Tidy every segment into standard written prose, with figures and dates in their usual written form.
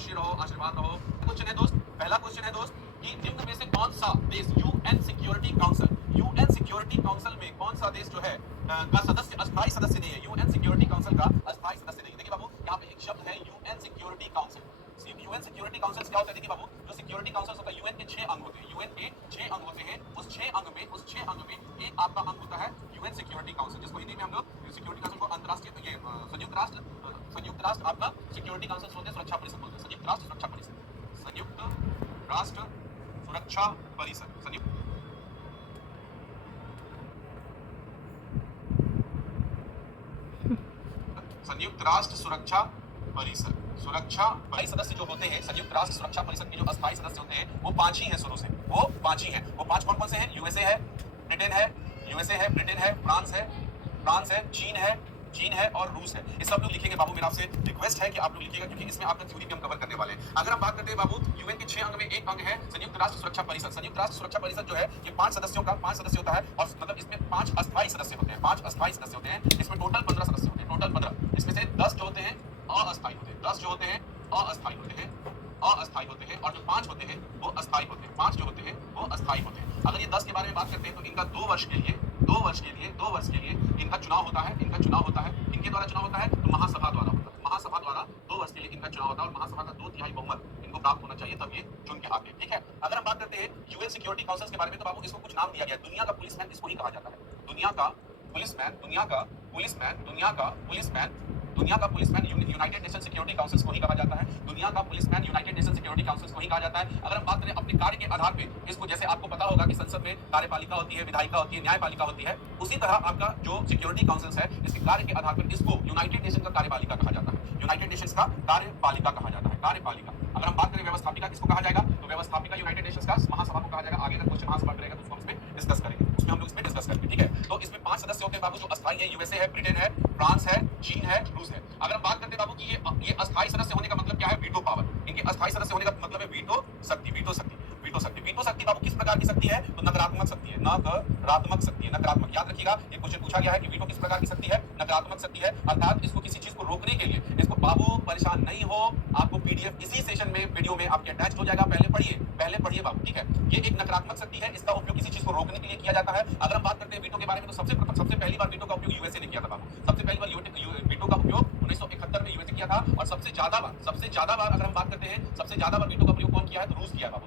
खुशी रहो, आशीर्वाद रहो। क्वेश्चन है दोस्त, पहला क्वेश्चन है दोस्त कि निम्न में से कौन सा देश यूएन सिक्योरिटी काउंसिल में कौन सा देश जो है का सदस्य अस्थायी सदस्य नहीं है, यूएन सिक्योरिटी काउंसिल का अस्थायी सदस्य नहीं है। देखिए बाबू यहाँ पे एक शब्द है UN security council. UN security council क्या होता है? देखिए बाबू जो सिक्योरिटी काउंसिल होता है, यूएन के 6 अंग होते हैं, यूएन के 6 अंग होते हैं। उस 6 अंग में एक आपका अंग होता है यूएन सिक्योरिटी काउंसिल, जिसको हिंदी में हम लोग सिक्योरिटी काउंसिल को अंतरराष्ट्रीय संयुक्त राष्ट्र आपका सिक्योरिटी काउंसिल बोलते हैं, सुरक्षा परिषद बोलते हैं, संयुक्त राष्ट्र सुरक्षा परिषद, संयुक्त राष्ट्र सुरक्षा परिषद, संयुक्त राष्ट्र सुरक्षा परिषद। सदस्य जो होते हैं संयुक्त राष्ट्र सुरक्षा परिषद के जो अस्थायी सदस्य होते हैं वो 5 ही हैं शुरू से, वो 5 ही हैं। वो 5 कौन कौन से हैं? यूएसए है, ब्रिटेन है, फ्रांस है, चीन है और रूस है। ये सब लोग लिखेंगे बाबू। मेरा आपसे रिक्वेस्ट है कि आप लोग लिखिएगा, क्योंकि इसमें आपका थ्योरी भी हम कवर करने वाले हैं। अगर हम बात करते हैं बाबू यूएन के 6 अंग में एक अंग है संयुक्त राष्ट्र सुरक्षा परिषद। संयुक्त राष्ट्र सुरक्षा परिषद जो है ये 5 सदस्य होता है, और मतलब इसमें 5 अस्थायी सदस्य होते हैं, 5 अस्थायी सदस्य होते हैं। इसमें टोटल 15 सदस्य होते हैं, टोटल 15। इसमें से 10 जो होते हैं अस्थायी होते हैं, 10 जो होते हैं अस्थायी होते हैं, और जो 5 होते हैं वो अस्थायी होते हैं, 5 जो होते हैं वो अस्थायी होते हैं। अगर ये 10 के बारे में बात करते हैं तो इनका 2 वर्ष के लिए इनका चुनाव होता है, इनके द्वारा चुनाव होता है, तो महासभा द्वारा 2 वर्ष के लिए इनका चुनाव होता है, और महासभा का 2/3 बहुमत इनको प्राप्त होना चाहिए, तब ये चुन के आते हैं। ठीक है, अगर हम बात करते हैं यूएन सिक्योरिटी काउंसिल के बारे में तो बाबू इसको कुछ नाम दिया गया, दुनिया का पुलिसमैन इसको ही कहा जाता है, दुनिया का policeman United nation security council को ही कहा जाता है, दुनिया का policeman United nation security council को ही कहा जाता है। अगर हम बात करें अपने कार्य के आधार पे इसको, जैसे आपको पता होगा कि संसद में कार्यपालिका होती है, विधायिका होती है, न्यायपालिका होती है, उसी तरह आपका जो सिक्योरिटी काउंसिल है इसके कार्य के आधार पर इसको यूनाइटेड नेशन का कार्यपालिका कहा जाता है, यूनाइटेड नेशंस का कार्यपालिका कहा जाता है, कार्यपालिका। अगर हम बात करें व्यवस्थापिका किसको कहा जाएगा, तो व्यवस्थापिका यूनाइटेड नेशंस का महासभा को कहा जाएगा। आगे का क्वेश्चन महासभा रहेगा तो उसको हम इसमें डिस्कस करेंगे, उसमें हम लोग इसमें डिस्कस करेंगे। ठीक है, तो इसमें 5 सदस्य होते हैं बाबू जो अस्थायी है, यूएसए है, ब्रिटेन है, फ्रांस है, चीन है, रूस है। अगर हम बात करते हैं बाबू कि ये अस्थायी सदस्य होने का मतलब क्या है, वीटो पावर। इनके अस्थायी सदस्य होने का मतलब है वीटो शक्ति बाबू किस प्रकार की शक्ति है, तो नकारात्मक शक्ति है, नकारात्मक। याद रखिएगा, ये क्वेश्चन पूछा गया है कि वीटो किस प्रकार की शक्ति है, नकारात्मक शक्ति है, अर्थात इसको किसी चीज को रोकने के लिए, इसको बाबू परेशान नहीं हो, आपको पीडीएफ इसी सेशन में वीडियो में आपके अटैच हो जाएगा, पहले पढ़िए बाबू। ठीक है, ये एक नकारात्मक शक्ति है, इसका उपयोग किसी चीज को रोकने के लिए किया जाता है। अगर हम बात करते हैं वीटो के बारे में तो सबसे पहली बार वीटो का उपयोग यूएसए ने किया था बाबू, सबसे पहली बार वीटो का उपयोग 1971 में यूएसए किया था, और सबसे ज्यादा बार अगर हम बात करते हैं सबसे ज्यादा बार वीटो का प्रयोग कौन किया है, तो रूस किया है बाबू,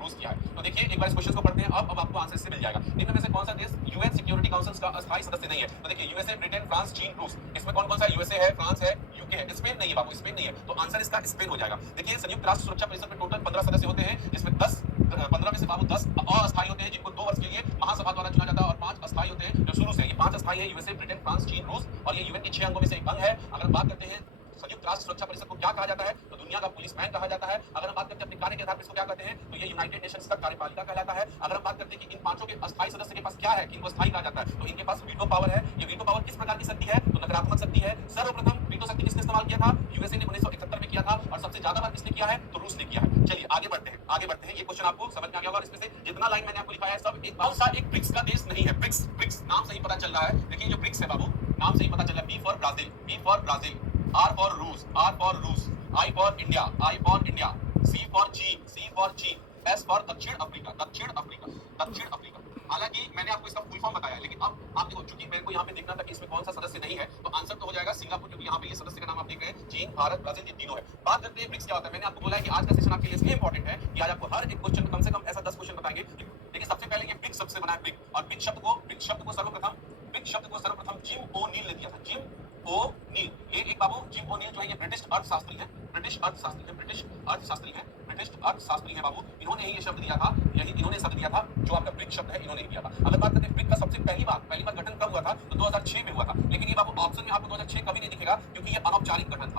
रूस किया है। तो देखिए एक बार इस क्वेश्चन को पढ़ते हैं, अब आपको आंसर से मिल जाएगा। इनमें में से कौन सा देश यूएन सिक्योरिटी काउंसिल का अस्थायी सदस्य नहीं है, तो देखिए यूएसए, ब्रिटेन, फ्रांस, चीन, रूस। इसमें कौन सा यूएसए है, फ्रांस है, यूके है, स्पेन नहीं है बाबू, स्पेन नहीं है, तो आंसर इसका स्पेन हो जाएगा। देखिए संयुक्त राष्ट्र सुरक्षा परिषद में टोटल 15 सदस्य होते हैं, जिसमें 15 में से बाबू 10 अस्थायी होते हैं जिनको 2 वर्ष के लिए महासभा द्वारा चुना जाता है, और 5 अस्थायी होते हैं जो शुरू से। ये 5 अस्थायी है, यूएसए, ब्रिटेन, फ्रांस, चीन, रूस, और ये यूएन के 6 अंगों में से एक अंग है। अगर बात करते हैं संयुक्त राष्ट्र सुरक्षा परिषद को क्या कहा जाता है, तो दुनिया का पुलिसमैन कहा जाता है। अगर हम बात करते हैं अपने कार्य के आधार पर इसको क्या कहते हैं, तो ये यूनाइटेड नेशंस का कार्यपालिका कहलाता है। अगर हम बात करते हैं कि इन 5 के अस्थायी सदस्य के पास क्या है, कि इनको अस्थायी कहा जाता है, तो इनके पास वीटो पावर है। ये वीटो पावर किस प्रकार की शक्ति है, तो नकारात्मक शक्ति है। सर्वप्रथम वीटो शक्ति किसने इस्तेमाल किया था, यूएसए ने 1971 में किया था, और सबसे ज्यादा बार किसने किया है, तो रूस ने किया है। चलिए आगे बढ़ते हैं। ये क्वेश्चन आपको समझ में आ गया होगा, और इसमें से जितना लाइन मैंने आपको लिखाया है सब एक ब्रिक्स का देश नहीं है। ब्रिक्स नाम से ही पता चल रहा है। देखिए जो ब्रिक्स है बाबू, नाम से ही पता चल रहा है, B for Brazil, R for रूस, I for India, C for चीन, एस फॉर दक्षिण अफ्रीका। हालांकि मैंने आपको इसका फुल फॉर्म बताया, लेकिन अब आप देखो, चूंकि मेरे को यहाँ पे देखना था कि इसमें कौन सा सदस्य नहीं है, तो आंसर तो हो जाएगा सिंगापुर, क्योंकि यहाँ पे ये सदस्य का नाम आप देख रहे हैं, चीन, भारत, ब्राजील, ये तीनों है। बात करते हैं ब्रिक्स क्या होता है। मैंने आपको बोला है कि आज का सेशन आपके लिए इसलिए इंपॉर्टेंट है कि आज आपको हर एक क्वेश्चन कम से कम ऐसा 10 क्वेश्चन बताएंगे। देखिए सबसे पहले ये ब्रिक्स शब्द से बना है, ब्रिक, और ब्रिक शब्द को सर्वप्रथम जिम ओ'नील ने दिया था, जिम ओ'नील। ये एक बाबू जिम ओ'नील जो है ये ब्रिटिश अर्थशास्त्री हैं बाबू। इन्होंने ही ये शब्द दिया था, इन्होंने शब्द दिया था जो आपका ब्रिक शब्द है, इन्होंने दिया था। अगर बात करते हैं ब्रिक का सबसे पहली बार गठन कब हुआ था, तो 2006 में हुआ था। लेकिन ये बाबू ऑप्शन में आपको 2006 कभी नहीं दिखेगा, क्योंकि ये अनौपचारिक गठन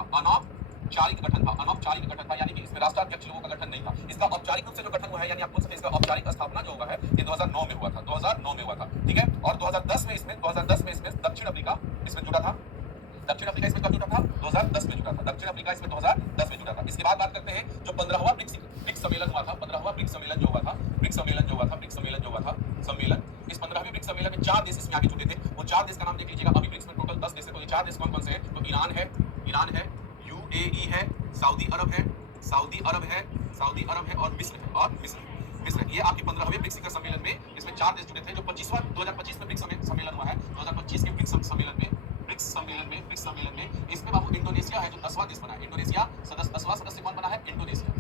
था, यानी कि इसमें राष्ट्राध्यक्ष लोगों का गठन नहीं था। इसका औपचारिक रूप से जो गठन हुआ है, यानी आप बोल सकते हैं इसका औपचारिक स्थापना जो हुआ है, ये 2009 में हुआ था, ठीक है। और 2010 में इसमें दक्षिण अफ्रीका इसमें जुड़ा था। दक्षिण अफ्रीका इसमें कब जुड़ा था, 2010 में जुड़ा था। दक्षिण अफ्रीका इसमें 2010 में जुड़ा था। इसके बाद बात करते हैं जो 15वां ब्रिक्स सम्मेलन हुआ था, 15वां ब्रिक्स सम्मेलन जो हुआ था, इस 15वें ब्रिक्स सम्मेलन में 4 देश इसमें आगे जुटे थे। वो 4 देश का नाम देख लीजिएगा। अभी ब्रिक्स में टोटल 10 देश है, तो ये 4 देश कौन कौन से हैं, तो ईरान है, यूएई है, सऊदी अरब है, सऊदी अरब है, सऊदी अरब है और मिस्र है, और मिस्र ये आपके 15वें ब्रिक्स शिखर सम्मेलन में इसमें 4 देश जुड़े थे। जो 25वां 2025 में ब्रिक्स सम्मेलन हुआ है, 2025 के ब्रिक्स सम्मेलन में इसमें बाबू इंडोनेशिया है जो 10वां देश बना है। इंडोनेशिया 10वां सदस्य कौन बना है? इंडोनेशिया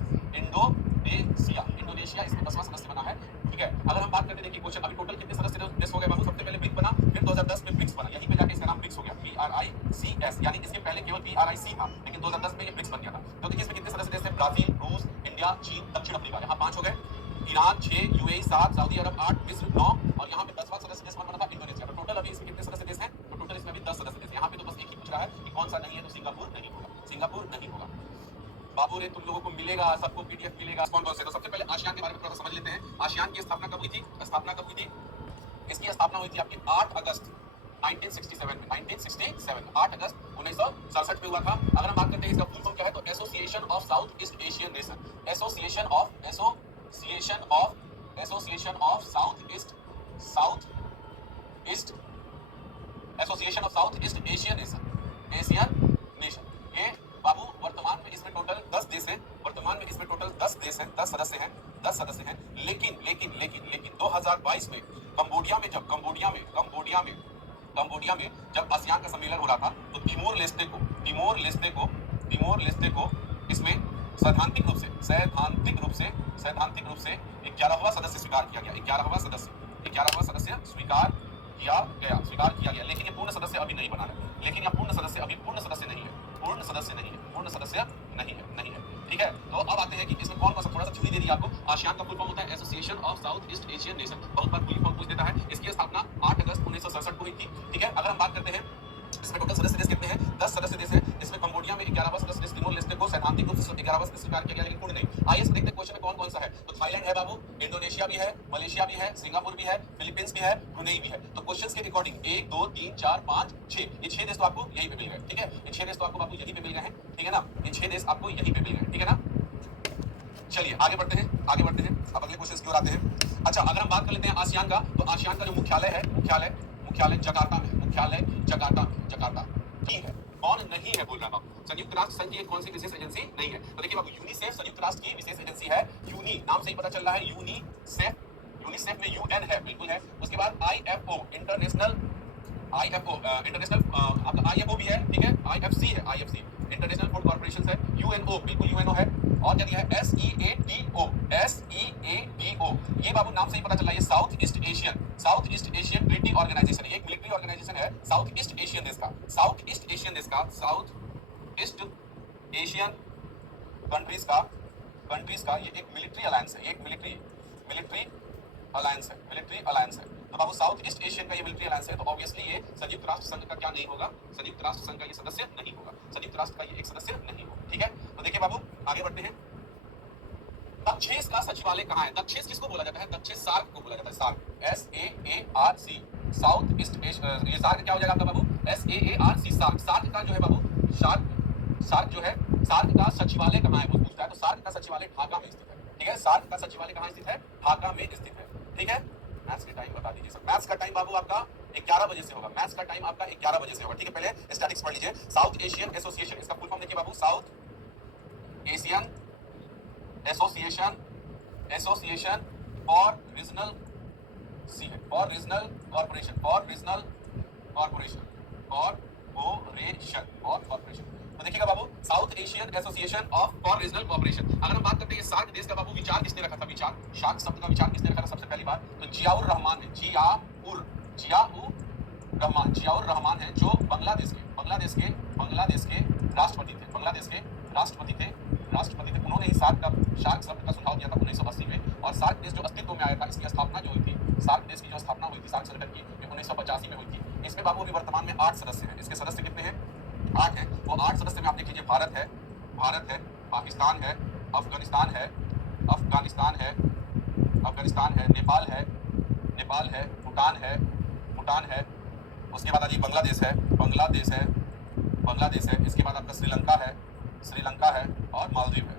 इसमें 10वां सदस्य बना है। ठीक है, अगर हम बात करते हैं देखिए क्वेश्चन, अभी टोटल कितने सदस्य देश हो गए बाबू? सबसे पहले ब्रिक बना, फिर 2010 में ब्रिक्स बना, यहीं पे जाके इसका नाम ब्रिक्स हो गया, BRICS, यानी इसके पहले केवल BRIC था, लेकिन 2010 में ये ब्रिक्स बन गया था। तो देखिए इसमें कितने सदस्य देश हैं? ब्राजील, रूस, इंडिया, चीन, दक्षिण अफ्रीका, यहाँ 5 हो गए। ईरान 6, UAE 7, सऊदी अरब 8, मिस्र 9 और यहाँ पे 10वां सदस्य देश कौन बना था? इंडोनेशिया। तो टोटल अभी इसमें कितने सदस्य देश हैं? तो टोटल इसमें अभी 10 सदस्य देश। यहाँ पे तो बस एक ही पूछ रहा है कि कौन सा नहीं है, तो सिंगापुर नहीं होगा, सिंगापुर नहीं होगा। बाबू रे तुम लोगों को मिलेगा, सबको PDF मिलेगा। कौन कौन से? तो सबसे पहले आसियान के बारे में थोड़ा समझ लेते हैं। आसियान की स्थापना कब हुई थी? इसकी स्थापना हुई थी आपकी 8 अगस्त 1967 में, 1967 8 अगस्त 1967 में हुआ था। अगर हम बात करते हैं इसका फुल फॉर्म क्या है, तो association of south east Asian nation, association of south east Asian nation. ये बाबू वर्तमान में इसमें टोटल 10 देश हैं, वर्तमान में इसमें टोटल 10 देश हैं, 10 सदस्य हैं। लेकिन 2022 में कंबोडिया में जब आसियान का सम्मेलन हो रहा था, तो तिमोर लेस्टे को इसमें सैद्धांतिक रूप से 11वां सदस्य स्वीकार किया गया। 11वां सदस्य स्वीकार किया गया। लेकिन ये पूर्ण सदस्य अभी नहीं बना है, पूर्ण सदस्य नहीं है। ठीक है, तो अब आते हैं कि इसमें कौन सा, थोड़ा सा थ्योरी दे दी आपको। आसियान का फुल फॉर्म होता है association of south east Asian nation, बहुत बार फुल फॉर्म पूछ देता है। इसकी स्थापना 8 अगस्त 1967 को हुई थी। ठीक है, अगर हम बात करते हैं इसमें टोटल सदस्य देश कितने हैं? 10 सदस्य देश हैं। इसमें कंबोडिया में 11वां सदस्य देश तिमोर लेस्टे को सैद्धांतिक रूप से 11वां सदस्य स्वीकार किया गया, लेकिन पूर्ण नहीं। आइए देखते हैं क्वेश्चन में कौन कौन सा है। तो थाईलैंड है बाबू, इंडोनेशिया भी है, मलेशिया भी है, सिंगापुर भी है, फिलीपींस भी है, ब्रुनेई भी है। तो क्वेश्चंस के अकॉर्डिंग 1 2 3 4 5 6 ये 6 देश तो आपको यहीं पे मिल गए। ठीक है, ये 6 देश तो आपको बाबू यहीं पे मिल गए हैं। ठीक है ना, ये 6 देश आपको यहीं पे मिल गए। ठीक है ना, चलिए आगे बढ़ते हैं। अब अगले क्वेश्चन की ओर आते हैं। अच्छा, अगर हम बात कर लेते हैं आसियान का, तो आसियान का जो मुख्यालय है, मुख्यालय जकार्ता में, जकार्ता ठीक है। कौन नहीं है बोल रहा बाबू? संयुक्त राष्ट्र संघ की कौन सी विशेष एजेंसी नहीं है? तो देखिए बाबू, यूनिसेफ संयुक्त राष्ट्र की विशेष एजेंसी है। यूनी नाम से ही पता चल रहा है, यूनिसेफ में UN है, बिल्कुल है। उसके बाद IFO इंटरनेशनल आपका IFO भी है। ठीक है, IFC है, इंटरनेशनल फूड कॉर्पोरेशन है। UNO बिल्कुल UNO है। और क्या दिया है? SEATO ये बाबू नाम से ही पता चल रहा है, ये south east Asian treaty organisation है। एक मिलिट्री ऑर्गेनाइजेशन है साउथ ईस्ट एशियन देश का, साउथ ईस्ट एशियन कंट्रीज का ये एक मिलिट्री अलायंस है, मिलिट्री अलायंस है। तो बाबू साउथ ईस्ट एशियन का ये मिलिट्री अलायंस है, तो ऑब्वियसली ये संयुक्त राष्ट्र संघ का क्या नहीं होगा? संयुक्त राष्ट्र संघ का ये सदस्य नहीं होगा, संयुक्त राष्ट्र का ये एक सदस्य नहीं होगा। ठीक है, तो देखिए बाबू आगे बढ़ते हैं। दक्षेस का सचिवालय कहाँ है? दक्षेस किसको बोला जाता है? दक्षेस सार्क को बोला जाता है, SAARC SAARC, south east Asia. ये सार्क क्या हो जाएगा आपका बाबू? SAARC, सार्क का जो है बाबू, सार्क का सचिवालय कहाँ है वो पूछता है। तो सार्क का सचिवालय ढाका में स्थित है। ठीक है, सार्क का सचिवालय कहाँ स्थित है? ढाका में स्थित है। ठीक है, मैथ्स का टाइम बता दीजिए सर। मैथ्स का टाइम बाबू आपका 11 बजे से होगा, ठीक है, पहले स्टैटिक्स पढ़ लीजिए। साउथ एशियन एसोसिएशन, इसका फुल फॉर्म देखिए बाबू, South Asian association for Regional Corporation. तो देखिएगा बाबू, South Asian association for Regional Corporation. अगर हम बात करते हैं सार्क देश का बाबू, विचार किसने रखा था? सार्क शब्द का विचार किसने रखा था सबसे पहली बार? तो जियाउर रहमान है, जियाउर रहमान है, जो बांग्लादेश के राष्ट्रपति थे। उन्होंने ही सार्क शब्द का सुझाव दिया था 1980 में। और सार्क देश जो अस्तित्व में आया था, इसकी स्थापना जो हुई थी, सार्क देश की जो स्थापना हुई थी सार्क संगठन की, 1985 में हुई थी। इसमें बाबू अभी वर्तमान में 8 सदस्य हैं। इसके सदस्य कितने हैं? 8 हैं। वो 8 सदस्य में आप देख लीजिए, भारत है, पाकिस्तान है, अफगानिस्तान है, नेपाल है, भूटान है। उसके बाद आइए बांग्लादेश है। इसके बाद आपका श्रीलंका है और मालदीव है।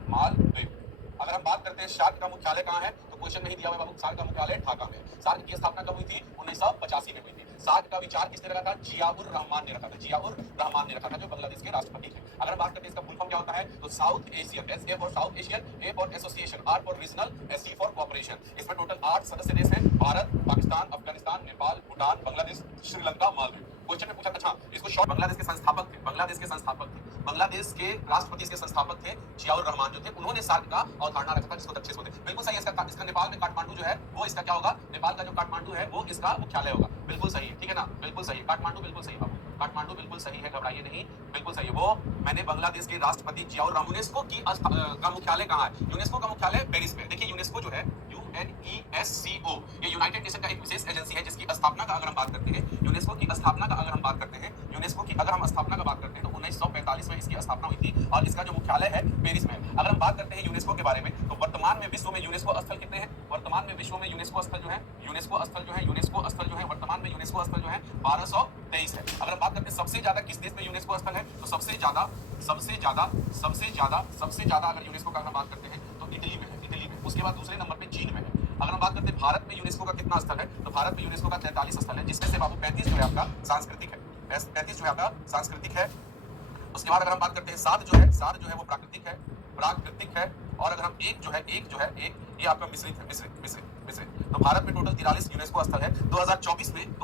अगर अगर हम बात करते हैं सार्क का मुख्यालय कहाँ है, तो क्वेश्चन नहीं दिया हुआ बाबू, सार्क का मुख्यालय ढाका में। सार्क की स्थापना कब हुई थी? 1985 में हुई थी। सार्क का विचार किसने रखा था? जियाउर रहमान ने रखा था। जियाउर रहमान ने रखा था, जो बांग्लादेश के राष्ट्रपति थे। अगर बात करते हैं इसका फुल फॉर्म क्या होता है, तो south Asian, S A for south Asian, A for association, R for regional, S C for cooperation. इसमें टोटल 8 सदस्य देश हैं, भारत, पाकिस्तान, अफगानिस्तान, नेपाल, भूटान, बांग्लादेश, श्रीलंका, मालदीव। क्वेश्चन में पूछा था, इसको शॉर्ट, बांग्लादेश के संस्थापक थे, बांग्लादेश के संस्थापक थे, बांग्लादेश के राष्ट्रपति इसके संस्थापक थे जियाउर रहमान जो थे, उन्होंने सार्क का अवधारणा रखा था, जिसको दक्षिण बोलते हैं। बिल्कुल सही है। इसका नेपाल में काठमांडू जो है वो इसका क्या होगा, नेपाल का जो काठमांडू है वो इसका मुख्यालय होगा। बिल्कुल सही है, ठीक है ना, बिल्कुल सही है, काठमांडू बिल्कुल सही बाबू, काठमांडू बिल्कुल सही है, घबराइए नहीं, बिल्कुल सही है। वो मैंने बांग्लादेश के राष्ट्रपति जियाउर रहमान। यूनेस्को की का मुख्यालय कहाँ है? यूनेस्को का मुख्यालय पेरिस में। देखिए यूनेस्को जो है UNESCO, ये यूनाइटेड नेशन का एक विशेष एजेंसी है, जिसकी स्थापना का अगर हम बात करते हैं, यूनेस्को की स्थापना का अगर हम बात करते हैं, यूनेस्को की अगर हम स्थापना का बात करते हैं, तो 1945 में इसकी स्थापना हुई थी और इसका जो मुख्यालय है पेरिस में। अगर हम बात करते हैं यूनेस्को के बारे में, तो वर्तमान में विश्व में यूनेस्को स्थल कितने हैं? वर्तमान में विश्व में यूनेस्को स्थल जो है, यूनेस्को स्थल जो है, यूनेस्को स्थल जो है, वर्तमान में यूनेस्को स्थल जो है 1223 है। अगर हम बात करते हैं सबसे ज्यादा किस देश में यूनेस्को स्थल है, तो सबसे ज्यादा अगर यूनेस्को का हम बात करते हैं तो इटली में है, इटली में। उसके बाद दूसरे नंबर पे चीन में है। अगर हम बात करते हैं भारत में यूनेस्को का कितना स्थल है, तो भारत में यूनेस्को का 43 स्थल है, जिसमें से बाबू 35 जो है आपका सांस्कृतिक है, 35 जो है आपका सांस्कृतिक है। उसके बाद अगर हम बात करते हैं 7 जो है वो प्राकृतिक है। और अगर हम एक जो है ये आपका मिश्रित है। तो भारत में टोटल 43 यूनेस्को स्थल है। 2024 में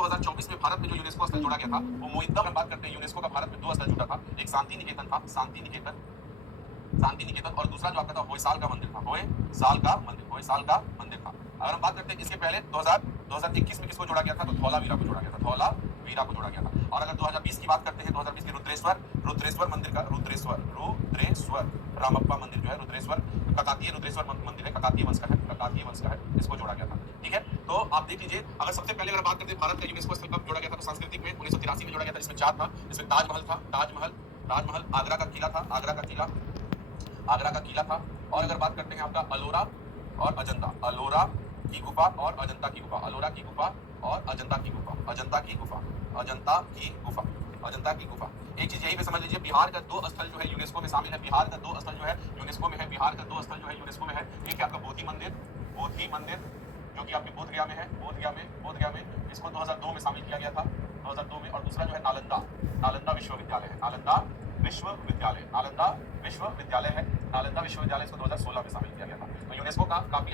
भारत में जो यूनेस्को स्थल जोड़ा गया था वो मोइद्दा में बात करते हैं यूनेस्को का भारत में 2 स्थल जुड़ा था। एक शांति निकेतन था, शांति निकेतन, और दूसरा जो आपका था होयसाल का मंदिर था, होयसाल का मंदिर था। अगर हम बात करते हैं इसके पहले 2021 में किसको जोड़ा गया था, तो धौलावीरा को जोड़ा गया था। और अगर 2020 की बात करते हैं, 2020 के रुद्रेश्वर मंदिर का, रुद्रेश्वर रामप्पा मंदिर जो है, रुद्रेश्वर काकातीय रुद्रेश्वर मंदिर है, काकातीय वंश का है, इसको जोड़ा गया था। ठीक है, तो आप देख लीजिए, अगर सबसे पहले अगर बात करते हैं भारत का यूनेस्को स्थल कब जोड़ा गया था, तो सांस्कृतिक में 1983 में जोड़ा गया था। इसमें 4 था, इसमें ताजमहल, आगरा का किला था। और अगर बात करते हैं आपका अलोरा और अजंता, अलोरा की गुफा और अजंता की गुफा। एक चीज यही पे समझ लीजिए, बिहार का 2 स्थल जो है यूनेस्को में शामिल है, बिहार का 2 स्थल जो है यूनेस्को में है। एक है आपका बोधि मंदिर जो कि आपके बोध गया में है, बोध गया में इसको 2002 में शामिल किया गया था, 2002 में। और दूसरा जो है नालंदा विश्वविद्यालय है, नालंदा विश्वविद्यालय है, इसको 2016 में शामिल किया गया था। तो यूनेस्को का काफी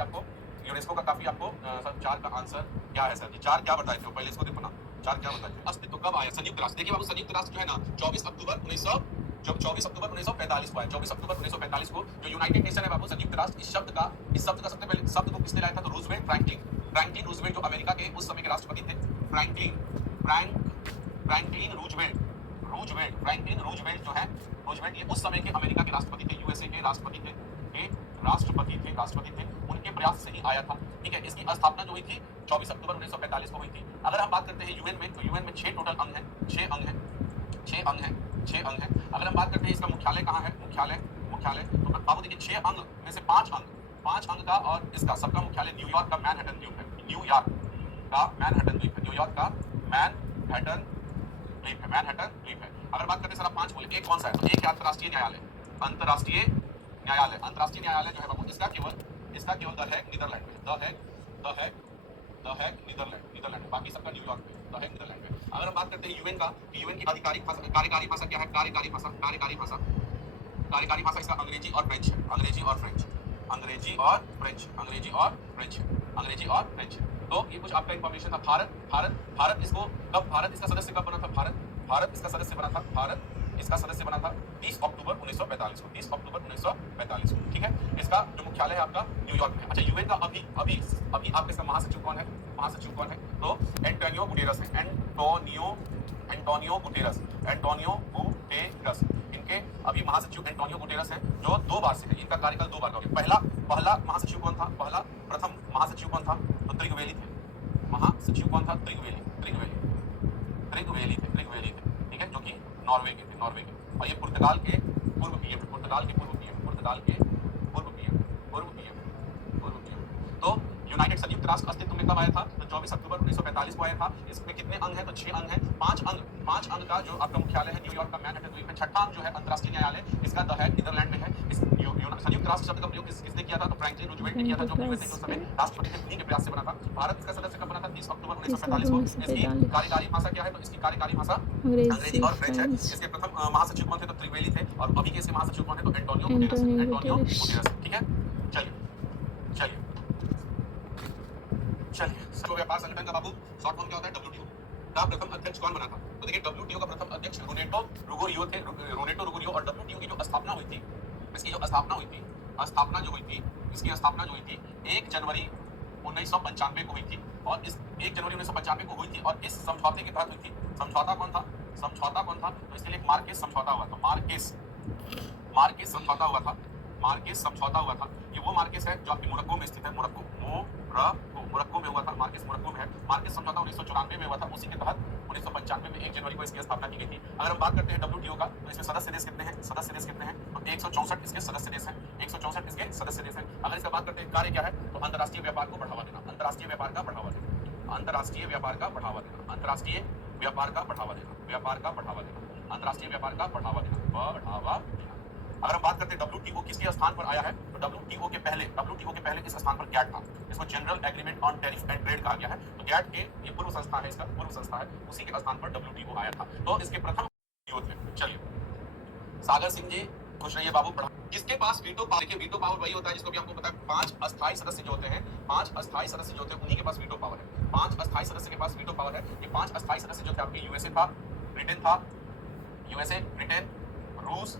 आपको सर 4 का आंसर क्या है सर जी? 4 क्या बताए थे पहले, इसको देखो ना, 4 क्या बताए थे? अस्तित्व कब आया? संयुक्त राष्ट्र। देखिए बाबू, संयुक्त राष्ट्र जो है ना 24 अक्टूबर 1945 को आया। 24 अक्टूबर 1945 को जो यूनाइटेड नेशन है बाबू, संयुक्त राष्ट्र, इस शब्द का सबसे पहले शब्द को किसने लाया था, तो रूजवेल्ट फ्रैंकलिन रूजवेल्ट, जो अमेरिका के उस समय के राष्ट्रपति थे। फ्रैंकलिन रूजवेल्ट जो है, रूजवेल्ट ये उस समय के अमेरिका के राष्ट्रपति थे, यूएसए के राष्ट्रपति थे, उनके प्रयास से ही आया था। ठीक है, इसकी स्थापना जो हुई थी 24 अक्टूबर 1945 को हुई थी। अगर हम बात करते हैं यूएन में, तो यूएन में 6 टोटल अंग हैं, 6 अंग हैं। अगर हम बात करते हैं इसका मुख्यालय कहाँ है, मुख्यालय तो बाबू देखिए 6 अंग में से 5 अंग का और इसका सबका मुख्यालय न्यूयॉर्क का मैनहट्टन द्वीप है, न्यूयॉर्क का मैनहट्टन द्वीप है। अगर बात करते हैं सर आप 5 बोले, एक कौन सा है, तो एक अंतर्राष्ट्रीय न्यायालय जो है बाबू, इसका केवल द हेग नीदरलैंड में, द हेग नीदरलैंड में, बाकी सबका न्यूयॉर्क में, द हेग नीदरलैंड में। अगर हम बात करते हैं यूएन का, कि यूएन की आधिकारिक भाषा, कार्यकारी भाषा क्या है, कार्यकारी भाषा इसका अंग्रेजी और फ्रेंच। तो ये कुछ आपका इंफॉर्मेशन था। भारत इसका सदस्य कब बना था? भारत इसका सदस्य बना था 30 अक्टूबर 1945 को। ठीक है, इसका जो मुख्यालय है आपका न्यूयॉर्क में। अच्छा, यूएन का अभी आपका इसका महासचिव कौन है? तो एंटोनियो गुटेरस है, एंटोनियो गुटेरस। इनके अभी महासचिव एंटोनियो गुटेरस हैं, जो 2 बार से है, इनका कार्यकाल 2 बार का हो गया। पहला महासचिव कौन था? प्रथम महासचिव कौन था? तो त्रिगवेली थे। महासचिव कौन था? त्रिगवेली थे। ठीक है, जो कि नॉर्वे के थे। और ये पुर्तगाल के पूर्व पीएम। तो यूनाइटेड संयुक्त राष्ट्र अस्तित्व में कब आया था? तो 24 अक्टूबर 1945 को आया था। इसमें कितने अंग हैं? तो 6 अंग हैं। 5 अंग का जो आपका मुख्यालय है न्यूयॉर्क का मैनहट्टन द्वीप में। छठा अंग जो है अंतर्राष्ट्रीय न्यायालय, इसका द हेग नीदरलैंड में है। इस संयुक्त राष्ट्र शब्द का प्रयोग किसने किया था? तो फ्रैंकलिन रूजवेल्ट ने किया था, जो कि यूएसए के उस समय राष्ट्रपति थे, उन्हीं के प्रयास से बना था। भारत इसका सदस्य कब बना था? 30 अक्टूबर 1945 को। इसकी कार्यकारी भाषा क्या है? तो इसकी कार्यकारी भाषा अंग्रेजी और फ्रेंच है। इसके प्रथम महासचिव कौन थे? तो त्रिवेदी थे। और अभी के इसके महासचिव कौन है? तो एंटोनियो गुटेरेस। एंटोनियो गुटेरेस, ठीक है। चलिए चलिए चलिए, विश्व व्यापार संगठन का बाबू शॉर्ट फॉर्म क्या होता है? डब्ल्यूटीओ का प्रथम अध्यक्ष कौन बना था? तो देखिए, डब्ल्यूटीओ का प्रथम अध्यक्ष रोनेटो रुगोरियो थे। रोनेटो रुगोरियो। और डब्ल्यूटीओ की जो स्थापना हुई थी, इसकी जो स्थापना हुई थी, स्थापना जो हुई थी, इसकी स्थापना जो हुई थी 1 जनवरी 1995 को हुई थी। और इस 1 जनवरी 1995 को हुई थी और इस समझौते के तहत हुई थी। समझौता कौन था? समझौता कौन था? तो इसके लिए मार्केस समझौता हुआ था। मार्केस समझौता हुआ था। मार्केस समझौता हुआ था। ये वो मार्केस है जो आपकी मोरक्को में स्थित है। मोरक्को में हुआ था। मार्केस मोरक्को में है। मार्केस समझौता 1994 में हुआ था। उसी के तहत 1995 में 1 जनवरी को इसकी स्थापना की गई थी। अगर हम बात करते हैं डब्ल्यूटीओ का, तो इसमें सदस्य देश कितने हैं? सदस्य देश कितने हैं? तो 164 इसके सदस्य देश हैं। 164 इसके सदस्य देश हैं। अगर इसका बात करते हैं कार्य क्या है, तो अंतर्राष्ट्रीय व्यापार को बढ़ावा देना। अंतर्राष्ट्रीय व्यापार का बढ़ावा देना। अंतर्राष्ट्रीय व्यापार का बढ़ावा देना। अंतर्राष्ट्रीय व्यापार का बढ़ावा देना। व्यापार का बढ़ावा देना। अंतर्राष्ट्रीय व्यापार का बढ़ावा देना। बढ़ावा देना। अगर हम बात करते हैं डब्ल्यूटीओ किसके स्थान पर आया है, तो डब्ल्यूटीओ के पहले इस स्थान पर गैट था। इसको general agreement on tariff and trade कहा गया है। तो गैट के ये पूर्व संस्था है, इसका पूर्व संस्था है, उसी के स्थान पर डब्ल्यूटीओ आया था। तो इसके प्रथम थे। चलिए, सागर सिंह जी खुश रहिए बाबू। किसके पास वीटो पावर? देखिए, वीटो पावर वही होता है जिसको भी हमको पता है 5 अस्थायी सदस्य जो होते हैं, 5 अस्थायी सदस्य जो होते हैं, उन्हीं के पास वीटो पावर है। 5 अस्थायी सदस्य के पास वीटो पावर है। ये 5 अस्थायी सदस्य जो थे आपके यूएसए था, ब्रिटेन था, ब्रिटेन, रूस,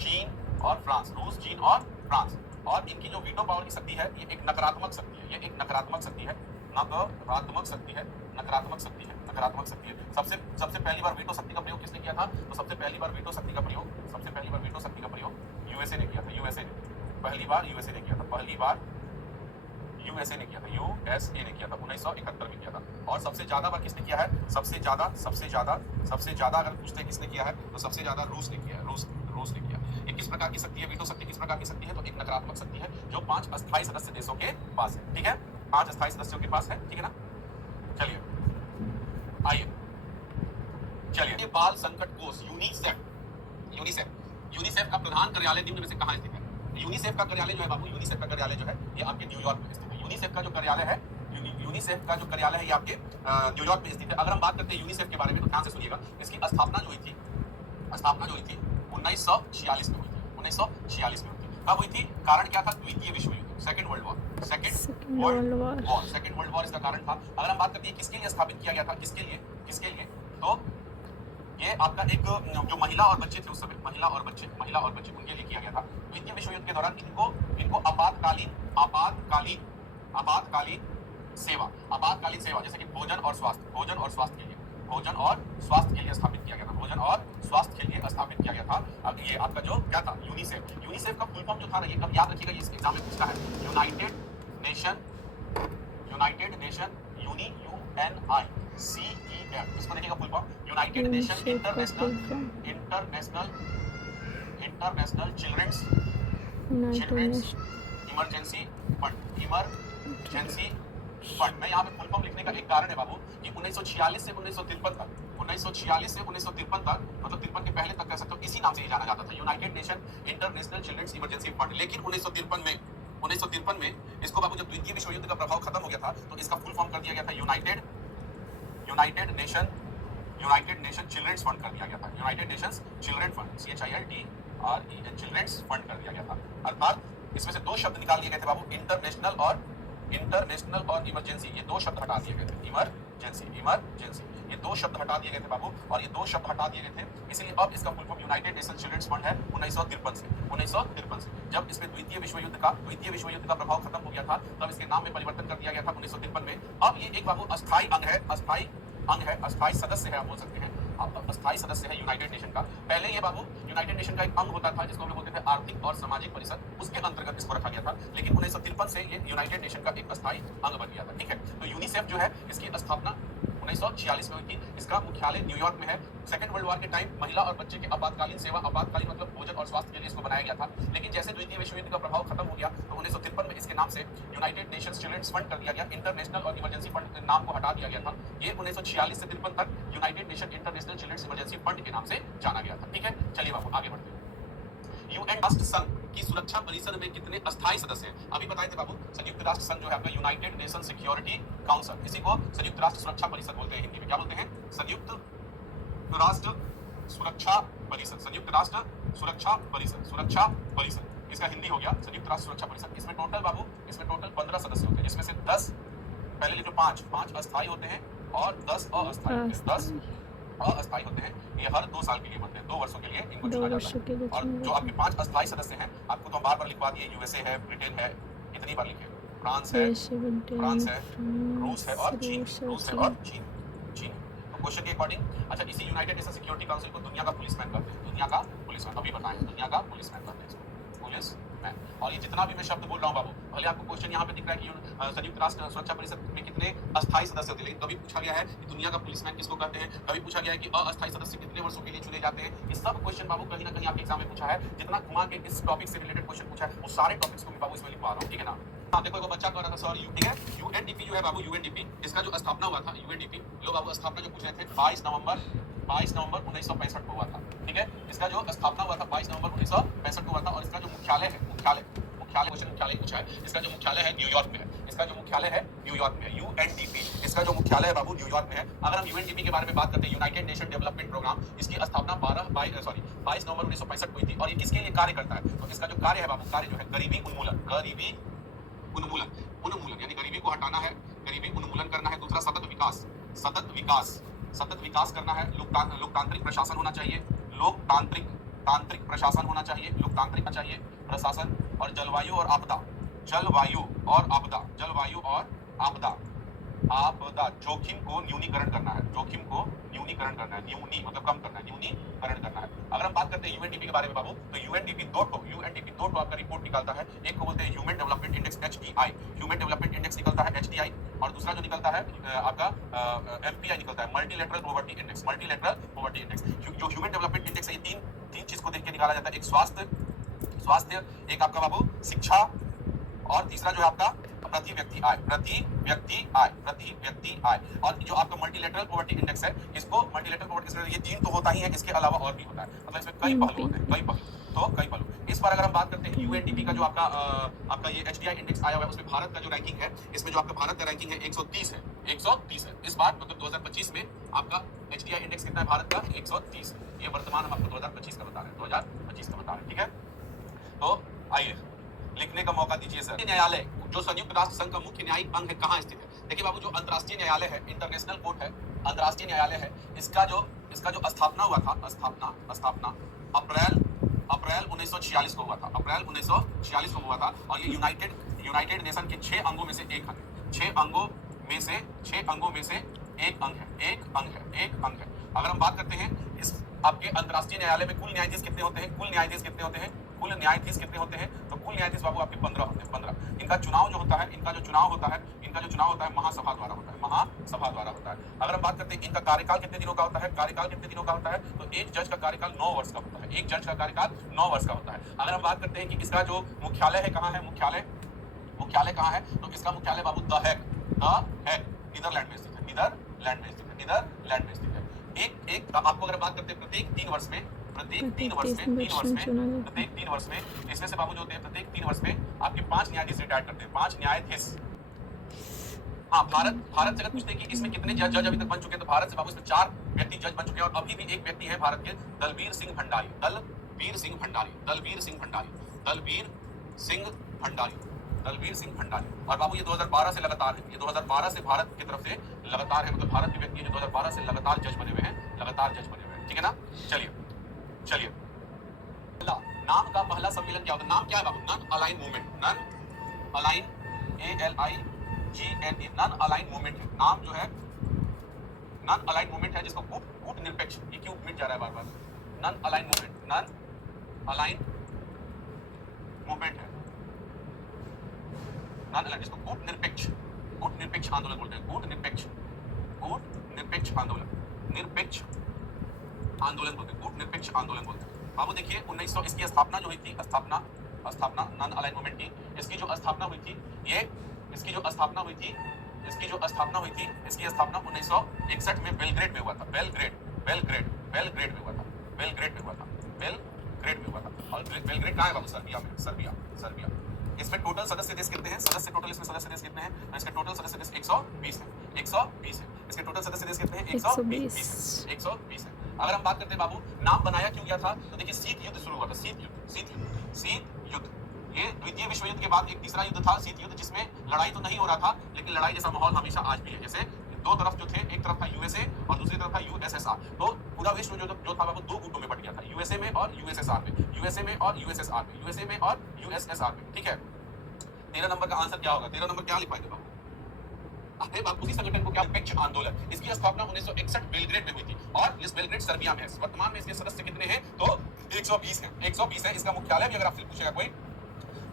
चीन और फ्रांस। रूस, चीन और फ्रांस। और इनकी जो वीटो पावर की शक्ति है, ये एक नकारात्मक शक्ति है। ये एक नकारात्मक शक्ति है। नकारात्मक शक्ति है। नकारात्मक शक्ति है। नकारात्मक शक्ति है। सबसे पहली बार वीटो शक्ति का प्रयोग किसने किया था? तो सबसे पहली बार वीटो शक्ति का प्रयोग यूएसए ने किया था। यूएसए ने पहली बार यूएसए ने किया था। पहली बार यूएसए ने किया था। यूएसए ने किया था 1971 में किया था। और सबसे ज्यादा बार किसने किया है? सबसे ज्यादा अगर पूछते हैं किसने किया है, तो सबसे ज्यादा रूस ने किया है। रूस ने किया। ये किस प्रकार की शक्ति है? वीटो शक्ति किस प्रकार की शक्ति है? तो एक नकारात्मक शक्ति है जो 5 अस्थायी सदस्य देशों के पास है। ठीक है, 5 अस्थायी सदस्यों के पास है। ठीक है ना। चलिए आइए, चलिए, बाल संकट कोष यूनिसेफ का प्रधान कार्यालय निम्न में से कहाँ स्थित है? यूनिसेफ का कार्यालय जो है बाबू, यूनिसेफ का कार्यालय जो है ये आपके न्यूयॉर्क में स्थित है। यूनिसेफ का जो कार्यालय है ये आपके न्यूयॉर्क में स्थित है। अगर हम बात करते हैं यूनिसेफ के बारे में, तो ध्यान से सुनिएगा। इसकी स्थापना जो हुई थी 1946 में हुई थी। 1946 में हुई थी। कब हुई थी? कारण क्या था? द्वितीय विश्व युद्ध, सेकंड वर्ल्ड वॉर इसका कारण था। अगर हम बात करते हैं किसके लिए स्थापित किया गया था, किसके लिए, तो ये आपका एक जो महिला और बच्चे थे उस समय, महिला और बच्चे उनके लिए किया गया था। द्वितीय विश्व युद्ध के दौरान इनको आपातकालीन सेवा जैसे कि भोजन और स्वास्थ्य के लिए स्थापित किया गया था। अब ये आपका जो क्या था? यूनिसेफ का फुल फॉर्म जो था ना, ये कब याद रखिएगा, इस एग्जाम में पूछता है। यूनाइटेड नेशन UNICEF, इसको देखिएगा full form. United nation international children's emergency fund. मैं यहाँ पे फुल फॉर्म लिखने का एक कारण है बाबू कि 1946 से 1953 तक, मतलब 53 के पहले तक कह सकते हो, इसी नाम से ये जाना जाता था, united nation international children's emergency fund. लेकिन 1953 में इसको बाबू जब द्वितीय विश्व युद्ध का प्रभाव खत्म हो गया था, तो इसका फुल फॉर्म कर दिया गया था यूनाइटेड नेशन चिल्ड्रंस फंड कर दिया गया था। United nations children fund, CHILDREN children's fund कर दिया गया था। अर्थात इसमें से 2 शब्द निकाल दिए गए थे बाबू, इंटरनेशनल और इमरजेंसी। ये 2 शब्द हटा दिए गए थे। इमरजेंसी ये 2 शब्द हटा दिए गए थे बाबू, और ये 2 शब्द हटा दिए गए थे, इसलिए अब इसका full form united nation children's fund है 1953 से। जब इसमें द्वितीय विश्व युद्ध का प्रभाव खत्म हो गया था, तब इसके नाम में परिवर्तन कर दिया गया था 1953 में। अब ये एक बाबू अस्थायी अंग है, अस्थायी सदस्य है, आप बोल सकते हैं, अस्थायी सदस्य है यूनाइटेड नेशन का। पहले ये बाबू यूनाइटेड नेशन का एक अंग होता था जिसको हम लोग बोलते थे आर्थिक और सामाजिक परिषद, उसके अंतर्गत इसको रखा गया था। लेकिन 1953 से ये यूनाइटेड नेशन का एक अस्थायी अंग बन गया था। ठीक है, तो यूनिसेफ जो है इसकी स्थापना 1946 में हुई थी। इसका मुख्यालय न्यूयॉर्क में है। सेकंड वर्ल्ड वॉर के टाइम महिला और बच्चे के आपातकालीन सेवा, आपातकालीन मतलब भोजन और स्वास्थ्य के लिए इसको बनाया गया था। लेकिन जैसे द्वितीय विश्व युद्ध का प्रभाव खत्म हो गया, तो 1953 में इसके नाम से यूनाइटेड नेशंस चिल्ड्रंस फंड कर दिया गया। इंटरनेशनल और इमरजेंसी फंड के नाम को हटा दिया गया था। ये 1946 से 53 तक united nation international children's emergency fund के नाम से जाना गया था। ठीक है, चलिए बाबू आगे बढ़ते हैं। यूएन राष्ट्र संघ की सुरक्षा परिषद में कितने अस्थायी सदस्य हैं? अभी बताए थे बाबू, संयुक्त राष्ट्र संघ जो है आपका यूनाइटेड नेशन सिक्योरिटी काउंसिल, इसी को संयुक्त राष्ट्र सुरक्षा परिषद बोलते हैं हिंदी में। क्या बोलते हैं? संयुक्त राष्ट्र सुरक्षा परिषद, संयुक्त राष्ट्र सुरक्षा परिषद, सुरक्षा परिषद इसका हिंदी हो गया संयुक्त राष्ट्र सुरक्षा परिषद। इसमें टोटल बाबू, इसमें टोटल 15 सदस्य होते हैं, जिसमें से 10 पहले लिखो 5 अस्थायी होते हैं और 10 अस्थायी होते हैं। 10 अस्थायी होते हैं, ये हर 2 साल के लिए बनते हैं, 2 वर्षों के लिए इनको चुना जाता है। और जो आपके 5 अस्थायी सदस्य हैं, आपको तो बार बार लिखवा दिए, यूएसए है, ब्रिटेन है, इतनी बार लिखे, फ्रांस है, रूस है और चीन, रूस है और चीन। तो क्वेश्चन के अकॉर्डिंग, अच्छा इसी यूनाइटेड नेशन सिक्योरिटी काउंसिल को दुनिया का पुलिसमैन कहते हैं, दुनिया का पुलिसमैन, अभी बताएं, दुनिया का पुलिसमैन कहते हैं इसको, पुलिसमैन। और ये जितना भी मैं शब्द बोल रहा हूँ बाबू, भले आपको क्वेश्चन यहाँ पे दिख रहा है कि संयुक्त राष्ट्र सुरक्षा परिषद में कितने अस्थायी सदस्य होते हैं, लेकिन कभी पूछा गया है कि दुनिया का पुलिसमैन किसको कहते हैं, कभी पूछा गया है कि अस्थायी सदस्य कितने वर्षों के लिए चुने जाते हैं। ये सब क्वेश्चन बाबू कहीं ना कहीं आपके एग्जाम में पूछा है, जितना घुमा के इस टॉपिक से रिलेटेड क्वेश्चन पूछा है, वो सारे टॉपिक्स को मैं बाबू इसमें लिखवा रहा हूँ, ठीक है ना। हाँ देखो, एक बच्चा कह रहा था सर ठीक है, यूएनडीपी जो है बाबू, यूएनडीपी इसका जो स्थापना हुआ था, यूएनडीपी लो बाबू स्थापना जो पूछ रहे थे 22 नवंबर 1965 को हुआ था, ठीक है। इसका जो स्थापना हुआ था 22 नवंबर 1965 को हुआ था। और इसका जो मुख्यालय है, मुख्यालय क्वेश्चन मुख्यालय पूछा है, इसका जो मुख्यालय है न्यूयॉर्क में है, इसका जो मुख्यालय है न्यूयॉर्क में है, यूएनडीपी इसका जो मुख्यालय है बाबू न्यूयॉर्क में है। अगर हम यूएनडीपी के बारे में बात करते हैं, यूनाइटेड नेशन डेवलपमेंट प्रोग्राम, इसकी स्थापना 22 नवंबर 1965 को हुई थी। और ये किसके लिए कार्य करता है? तो इसका जो कार्य है बाबू, कार्य जो है गरीबी उन्मूलन, गरीबी उन्मूलन, उन्मूलन यानी गरीबी को हटाना है, गरीबी उन्मूलन करना है। दूसरा सतत विकास, सतत विकास, सतत विकास करना है। लोकतांत्रिक प्रशासन होना चाहिए, तांत्रिक प्रशासन होना चाहिए, लोकतांत्रिक चाहिए प्रशासन। और जलवायु और आपदा, जलवायु और आपदा, जलवायु और आपदा, आपदा जोखिम को न्यूनीकरण करना है, जोखिम को न्यूनीकरण करना है, न्यूनी मतलब कम करना है, न्यूनीकरण करना है। अगर हम बात करते हैं यूएनडीपी के बारे में बाबू, तो यूएनडीपी दो ठो आपका रिपोर्ट निकालता है। एक को बोलते हैं human development index HDI, human development index निकलता है एचडीआई। और दूसरा जो निकलता है आपका एमपीआई निकलता है, multilateral poverty index, multilateral poverty index. जो ह्यूमन डेवलपमेंट इंडेक्स है, ये तीन चीज को देख के निकाला जाता है। एक स्वास्थ्य, एक आपका बाबू शिक्षा, और तीसरा जो है आपका प्रति व्यक्ति आय, प्रति व्यक्ति आय। और जो आपका मल्टीलेटरल पॉवर्टी इंडेक्स है, इसको मल्टीलेटरल पॉवर्टी इंडेक्स, ये 3 तो होता ही है, इसके अलावा और भी होता है, मतलब इसमें कई पहलू होते हैं, कई पहलू। इस बार अगर हम बात करते हैं यूएनडीपी का जो आपका ये एचडीआई इंडेक्स आया हुआ है, उसमें भारत का जो रैंकिंग है, इसमें जो आपका भारत का रैंकिंग है 130 है, 130 है। इस बार मतलब 2025 में आपका एचडीआई इंडेक्स कितना है भारत का? 130। ये वर्तमान हम आपको 2025 का बता रहे हैं, 2025 का बता रहे हैं, ठीक है। तो आइए लिखने का मौका दीजिए सर। न्यायालय जो संयुक्त राष्ट्र संघ का मुख्य न्यायिक अंग है, कहाँ स्थित है? देखिए बाबू, जो अंतर्राष्ट्रीय न्यायालय है, इंटरनेशनल कोर्ट है, अंतर्राष्ट्रीय न्यायालय है, इसका जो स्थापना हुआ था, स्थापना अप्रैल 1946 को हुआ था, अप्रैल 1946 को हुआ था। और ये यूनाइटेड नेशन के 6 अंगों में से एक अंग है, 6 अंगों में से एक अंग है। अगर हम बात करते हैं इस आपके अंतर्राष्ट्रीय न्यायालय में कुल न्यायाधीश कितने होते हैं? कुल न्यायाधीश कितने होते हैं? तो कुल न्यायाधीश बाबू आपके 15 होते हैं, 15। इनका चुनाव जो होता है, इनका जो चुनाव होता है महासभा द्वारा होता है, महासभा द्वारा होता है। अगर हम बात करते हैं इनका कार्यकाल कितने दिनों का होता है, तो एक जज का कार्यकाल 9 वर्ष का होता है, एक जज का कार्यकाल 9 वर्ष का होता है। अगर हम बात करते हैं कि इसका जो मुख्यालय है, कहाँ है मुख्यालय कहाँ है, तो इसका मुख्यालय बाबू द हेग नीदरलैंड में स्थित है, नीदरलैंड में स्थित है। एक आपको अगर बात करते हैं प्रत्येक 3 वर्ष में इसमें से बाबू जो होते हैं, प्रत्येक 3 वर्ष में आपके 5 न्यायाधीश रिटायर करते हैं, 5 न्यायाधीश। हाँ, भारत से अगर पूछते हैं कि इसमें कितने जज अभी तक बन चुके हैं, तो भारत से बाबू इसमें 4 व्यक्ति जज बन चुके हैं। और अभी भी एक व्यक्ति है भारत के, दलबीर सिंह भंडारी। और बाबू ये 2012 से लगातार है, ये 2012 से भारत की तरफ से लगातार है, मतलब भारत के व्यक्ति जो 2012 से लगातार जज बने हुए हैं, ठीक है ना। चलिए नाम का पहला सम्मेलन क्या होता है? नाम क्या है बाबू? Non align movement, non align ALIGNE, non align movement है। नाम जो है नन अलाइन मूवमेंट है, जिसको कूट निरपेक्ष, ये क्यों मिट जा रहा है बार बार? नन अलाइन मूवमेंट है, नन अलाइन, जिसको कूट निरपेक्ष आंदोलन बोलते हैं, कूट निरपेक्ष आंदोलन बोलते हैं। बाबू देखिए 1900 इसकी स्थापना जो हुई थी, स्थापना नन अलाइन मूवमेंट की, इसकी जो स्थापना हुई थी 1961 में बेलग्रेड में हुआ था, बेलग्रेड में हुआ था। बेलग्रेड में हुआ था। और बेलग्रेड कहाँ है बाबू? सर्बिया में, सर्बिया, सर्बिया। इसमें टोटल सदस्य देश कितने हैं? सदस्य टोटल इसमें सदस्य देश कितने हैं? इसके टोटल सदस्य देश 120 है, 120 है। इसके टोटल सदस्य देश कितने हैं? 120 है, 120 है। अगर हम बात करते हैं बाबू नाम बनाया क्यों गया था, तो देखिए शीत युद्ध शुरू हुआ था, शीत युद्ध, शीत युद्ध, शीत युद्ध। ये द्वितीय विश्व युद्ध के बाद एक तीसरा युद्ध था, शीत युद्ध, जिसमें लड़ाई तो नहीं हो रहा था, लेकिन लड़ाई जैसा माहौल हमेशा आज भी है। जैसे दो तरफ जो थे, एक तरफ था यूएसए और दूसरी तरफ था यूएसएसआर। तो पूरा विश्व जो था वो दो गुटों में बट गया था, यूएसए में और यूएसएसआर में, यूएसए में और यूएसएसआर में, यूएसए में और यूएसएसआर में। ठीक है, 13 नंबर का आंसर क्या होगा? 13 नंबर क्या लिख पाएंगे बाबू? अरे बाबू, उसी संगठन को क्या पेच आंदोलन, इसकी स्थापना 1961 बेलग्रेड में हुई थी और इस बेलग्रेड सर्बिया में है। वर्तमान में इसके सदस्य कितने हैं? तो 120 हैं, 120 है। इसका मुख्यालय भी अगर आपसे पूछेगा कोई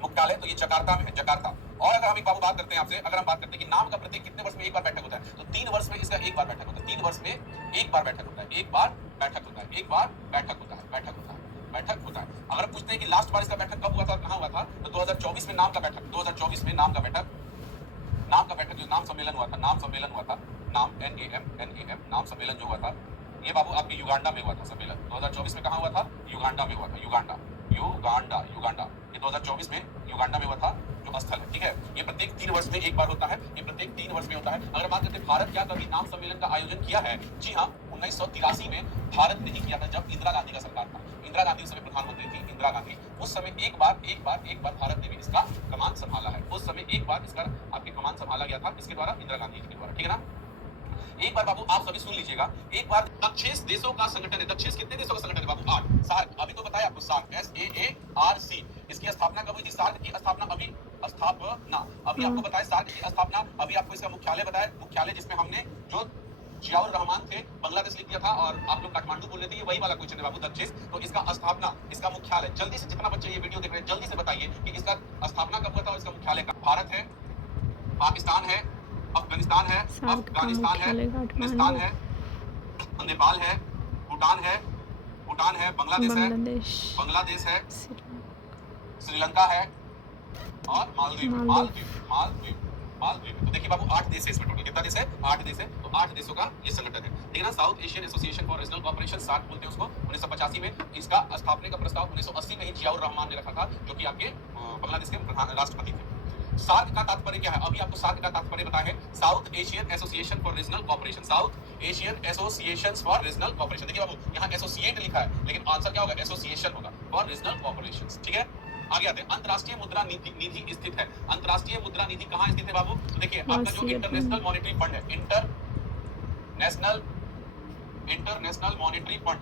मुख्यालय, तो ये जकार्ता में है, जकार्ता। और अगर हम एक बाबू बात करते हैं आपसे, अगर हम बात करते हैं कि नाम का प्रतीक कितने वर्ष में एक बार बैठक होता है, तो 3 वर्ष में इसका एक बार बैठक होता है, 3 वर्ष में एक बार बैठक होता है, एक बार बैठक होता है, एक बार बैठक होता है, बैठक होता है, बैठक होता है। अगर पूछते हैं कि लास्ट बार इसका बैठक कब हुआ था, कहाँ हुआ था, तो 2024 में नाम का बैठक, 2024 में नाम का बैठक, नाम का बैठक जो नाम सम्मेलन हुआ था, नाम सम्मेलन हुआ था, नाम NAM नाम सम्मेलन जो हुआ था, ये बाबू आपके युगांडा में हुआ था सम्मेलन। 2024 में कहाँ हुआ था? युगांडा में हुआ था, युगांडा, युगांडा, युगांडा। ये 2024 में युगांडा में हुआ था जो स्थल है। ठीक है, ये प्रत्येक 3 वर्ष में एक बार होता है, ये प्रत्येक 3 वर्ष में होता है। अगर बात करते हैं भारत क्या कभी नाम सम्मेलन का आयोजन किया है? जी हाँ, 1983 में भारत ने ही किया था, जब इंदिरा गांधी का सरकार था। इंदिरा गांधी उस समय प्रधानमंत्री थी, इंदिरा गांधी। उस समय एक बार भारत ने भी इसका कमान संभाला है। उस समय एक बार इसका आपके कमान संभाला गया था, इसके द्वारा, इंदिरा गांधी जी के द्वारा। ठीक है ना? एक बार बाबू आप सभी सुन लीजिएगा, एक बार दक्षिण देशों का संगठन है। दक्षिण कितने देशों का संगठन है बाबू? 8। सार्क, अभी तो बताया आपको, सार्क, SAARC। इसकी स्थापना कब हुई थी? सार्क की स्थापना अभी आपको बताया, सार्क की स्थापना अभी आपको इसका मुख्यालय बताया, मुख्यालय जिसमें हमने जो जियाउर रहमान थे, बांग्लादेश लिख दिया था और आप लोग काठमांडू बोल रहे थे, ये वही वाला क्वेश्चन है बाबू, दक्षिण। तो इसका स्थापना, इसका मुख्यालय, जल्दी से जितना बच्चे ये वीडियो देख रहे हैं जल्दी से बताइए कि इसका स्थापना कब हुआ था और इसका मुख्यालय कहाँ? भारत है, पाकिस्तान है, अफगानिस्तान है, अफगानिस्तान है, पाकिस्तान है, नेपाल है, भूटान है, भूटान है, बांग्लादेश है, बांग्लादेश है, श्रीलंका है और मालदीव, मालदीव, मालदीव, मालदीव। तो देखिए बाबू 8 देश है इसमें, टोटल कितना देश है? 8 देश है। तो 8 देशों का ये संगठन है, ठीक है ना? South Asian association for regional cooperation, SAARC बोलते हैं उसको। 1985 में इसका स्थापना का प्रस्ताव 1980 में ही जियाउर रहमान ने रखा था, जो कि आपके बांग्लादेश के प्रधान राष्ट्रपति थे। सार्क का तात्पर्य क्या है? अभी आपको सार्क का तात्पर्य बताया है, south Asian association for regional cooperation, south Asian association for regional cooperation. देखिए बाबू, यहाँ एसोसिएट लिखा है, लेकिन आंसर क्या होगा? एसोसिएशन होगा, फॉर रीजनल कोऑपरेशन। ठीक है, आगे आते हैं। अंतरराष्ट्रीय मुद्रा निधि स्थित है। अंतरराष्ट्रीय मुद्रा निधि कहाँ स्थित है बाबू? तो देखिए आपका जो इंटरनेशनल मॉनेटरी फंड है, international monetary fund,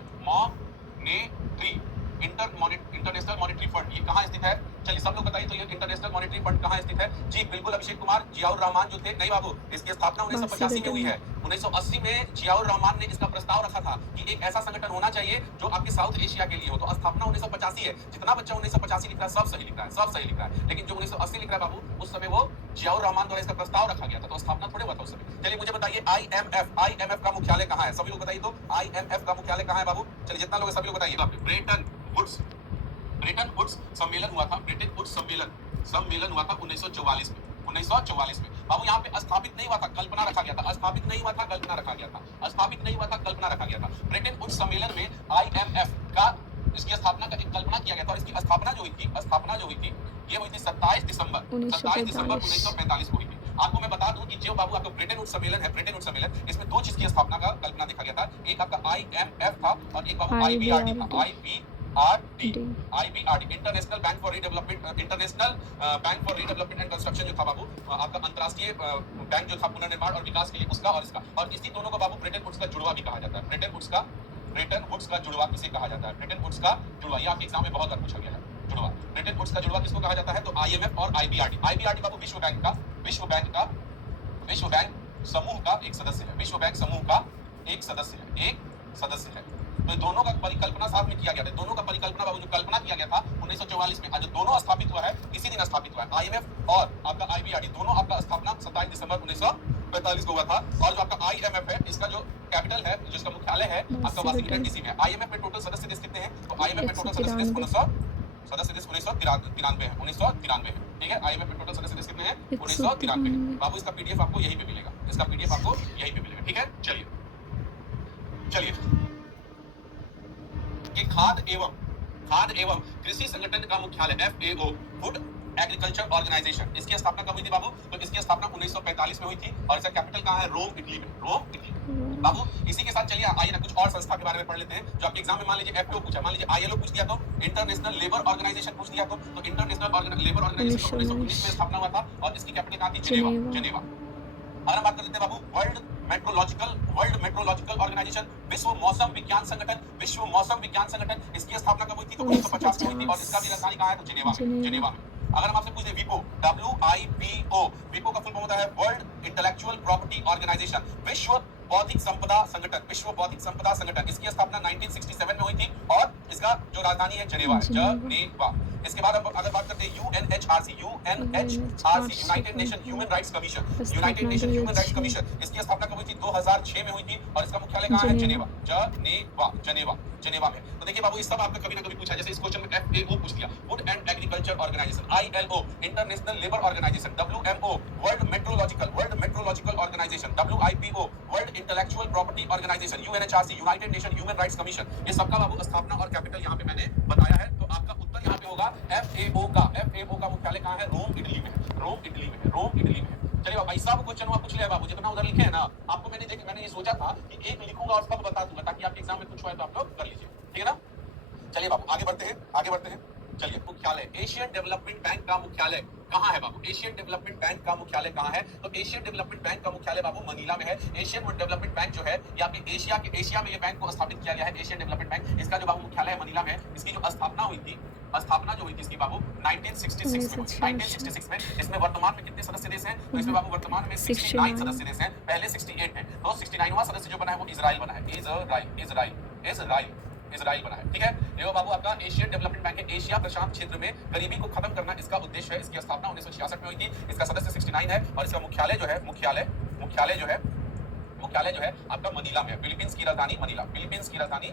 international monetary fund, ये कहाँ स्थित है? चलिए सब लोग बताइए, तो ये इंटरनेशनल मॉनेटरी फंड कहाँ स्थित है? जी बिल्कुल अभिषेक कुमार, जियाउर रहमान जो थे, नहीं बाबू, इसकी स्थापना 1985 में हुई है। 1980 में जियाउर रहमान ने इसका प्रस्ताव रखा था कि एक ऐसा संगठन होना चाहिए जो आपके साउथ एशिया के लिए हो। तो स्थापना 1985 है। जितना बच्चा 1985 लिख रहा है सब सही लिख रहा है, सब सही लिख रहा है, लेकिन जो 1980 लिख रहा है बाबू, उस समय वो जियाउर रहमान द्वारा इसका प्रस्ताव रखा गया था, तो स्थापना थोड़े हुआ था उस समय। चलिए मुझे बताइए, IMF का मुख्यालय कहाँ है? सभी लोग बताइए, तो IMF का मुख्यालय कहाँ है बाबू? चलिए जितना लोग सभी लोग बताइए। ब्रेटन वुड्स सम्मेलन हुआ था, ब्रेटन वुड्स सम्मेलन हुआ था 1944 में, 1944 में। बाबू यहाँ पे स्थापित नहीं हुआ था, कल्पना रखा गया था, स्थापित नहीं हुआ था, कल्पना रखा गया था, स्थापित नहीं हुआ था, कल्पना रखा गया था। ब्रेटन वुड्स सम्मेलन में IMF का, इसकी स्थापना का एक कल्पना किया गया था और इसकी स्थापना जो हुई थी ये हुई थी 27 दिसंबर 1945 को हुई थी। आपको मैं बता दूं कि जो बाबू आपका ब्रेटन वुड्स सम्मेलन है, ब्रेटन वुड्स सम्मेलन, इसमें 2 चीज की स्थापना का कल्पना देखा गया था। एक आपका IMF था और एक बाबू IBRD था, IBRD, international bank for redevelopment, international bank for redevelopment and construction जो था बाबू, आपका अंतरराष्ट्रीय बैंक जो था पुनर्निर्माण और विकास के लिए, उसका और इसका, और इसी दोनों को बाबू ब्रेटन वुड्स का जुड़वा भी कहा जाता है। ब्रेटन वुड्स का जुड़वा किसे कहा जाता है? ब्रेटन वुड्स का जुड़वा, ये आपके एग्जाम में बहुत बार पूछा गया है, जुड़वा। ब्रेटन वुड्स का जुड़वा किसको कहा जाता है? तो IMF और IBRD। IBRD बाबू विश्व बैंक समूह का एक सदस्य है, विश्व बैंक समूह का एक सदस्य है। तो दोनों का परिकल्पना साथ में किया गया था, दोनों का परिकल्पना बाबू जो कल्पना किया गया था 1944 में, आज दोनों स्थापित हुआ है, इसी दिन स्थापित हुआ है। IMF और आपका IBRD दोनों आपका स्थापना 27 दिसंबर 1945 को हुआ था। और जो आपका IMF है, इसका जो कैपिटल है, जिसका मुख्यालय है आपका वाशिंगटन DC में। IMF में टोटल सदस्य देश कितने हैं? तो IMF में टोटल सदस्य देश 1993 है, 1993 है। ठीक है, IMF में टोटल सदस्य देश कितने हैं? 1993। बाबू इसका PDF आपको यहीं पे मिलेगा, इसका PDF आपको यहीं पे मिलेगा। ठीक है, चलिए कि खाद्य एवं खाद्य एवं कृषि संगठन का मुख्यालय FAO, फूड एग्रीकल्चर ऑर्गेनाइजेशन, इसकी स्थापना कब हुई थी बाबू? तो इसकी स्थापना 1945 में हुई थी और इसका कैपिटल कहाँ है? रोम, इटली में। रोम, इटली बाबू। इसी के साथ चलिए आइए ना कुछ और संस्था के बारे में पढ़ लेते हैं जो आपके एग्जाम में मान लीजिए FAO पूछा, मान लीजिए ILO पूछ दिया तो, इंटरनेशनल लेबर ऑर्गेनाइजेशन पूछ दिया तो इंटरनेशनल लेबर ऑर्गेनाइजेशन का 1919 में स्थापना हुआ था और इसकी कैपिटल कहाँ थी? Geneva, Geneva. और हम बात कर लेते हैं बाबू वर्ल्ड मेट्रोलॉजिकल ऑर्गेनाइजेशन, विश्व मौसम विज्ञान संगठन, विश्व मौसम विज्ञान संगठन, इसकी स्थापना कब हुई थी? तो 1950 में हुई थी और इसका भी राजधानी कहाँ है? तो जेनेवा में, जेनेवा में। अगर हम आपसे पूछ दें विपो, WIPO, विपो का फुल फॉर्म होता है वर्ल्ड इंटेलेक्चुअल प्रॉपर्टी ऑर्गेनाइजेशन, विश्व बौद्धिक संपदा संगठन, विश्व बौद्धिक संपदा संगठन, इसकी स्थापना 1967 में हुई थी और इसका जो राजधानी है जेनेवा है, जेनेवा। इसके बाद हम अगर बात करते हैं UNHRC, united nation human rights commission, United nation human rights commission, इसकी स्थापना कब हुई थी? 2006 में हुई थी और इसका मुख्यालय कहाँ है? जेनेवा, जेनेवा, जेनेवा, जेनेवा में। तो देखिए बाबू, इस सब आपका कभी ना कभी पूछा, जैसे इस क्वेश्चन में FAO पूछ दिया, food and agriculture organisation, ILO, international labour organisation, WMO, world meteorological organisation, WIPO, world intellectual property organisation, UNHRC, united nation human rights commission, ये सबका बाबू स्थापना और कैपिटल यहाँ पे मैंने बताया है। तो आपका उत्तर यहाँ पे होगा FAO का मुख्यालय कहाँ है? रोम, इटली में है, रोम, इटली में है, रोम, इटली में है। चलिए भाई साहब, क्वेश्चन हुआ पूछ लिया बाबू, जितना उधर लिखे हैं ना, आपको मैंने ये सोचा था कि एक लिखूंगा और सब बता दूंगा ताकि आपके एग्जाम में कुछ हुआ है तो आप लोग कर लीजिए, ठीक है ना। चलिए बाबू आगे बढ़ते हैं, आगे बढ़ते हैं। चलिए, मुख्यालय, एशियन डेवलपमेंट बैंक का मुख्यालय कहाँ है बाबू? एशियन डेवलपमेंट बैंक का मुख्यालय कहाँ है? तो एशियन डेवलपमेंट बैंक का मुख्यालय बाबू मनीला में है। एशियन डेवलपमेंट बैंक जो है ये आपके एशिया में ये बैंक को स्थापित किया गया है, एशियन डेवलपमेंट बैंक। इसका जो बाबू मुख्यालय मनीला में है, इसकी जो स्थापना हुई थी इसकी बाबू 1966 में हुई, 1966 में। इसमें वर्तमान में कितने सदस्य देश हैं? तो इसमें बाबू वर्तमान में 69 सदस्य देश हैं, पहले 68 हैं। तो 69वां सदस्य जो बना है वो इजराइल बना है, इजराइल बना है, ठीक है। ये बाबू आपका एशियन डेवलपमेंट बैंक है। एशिया प्रशांत क्षेत्र में गरीबी को खत्म करना इसका उद्देश्य है। इसकी स्थापना 1966 में हुई थी। इसका सदस्य 69 है और इसका मुख्यालय जो है आपका मनीला में है। फिलीपींस की राजधानी मनीला, फिलीपींस की राजधानी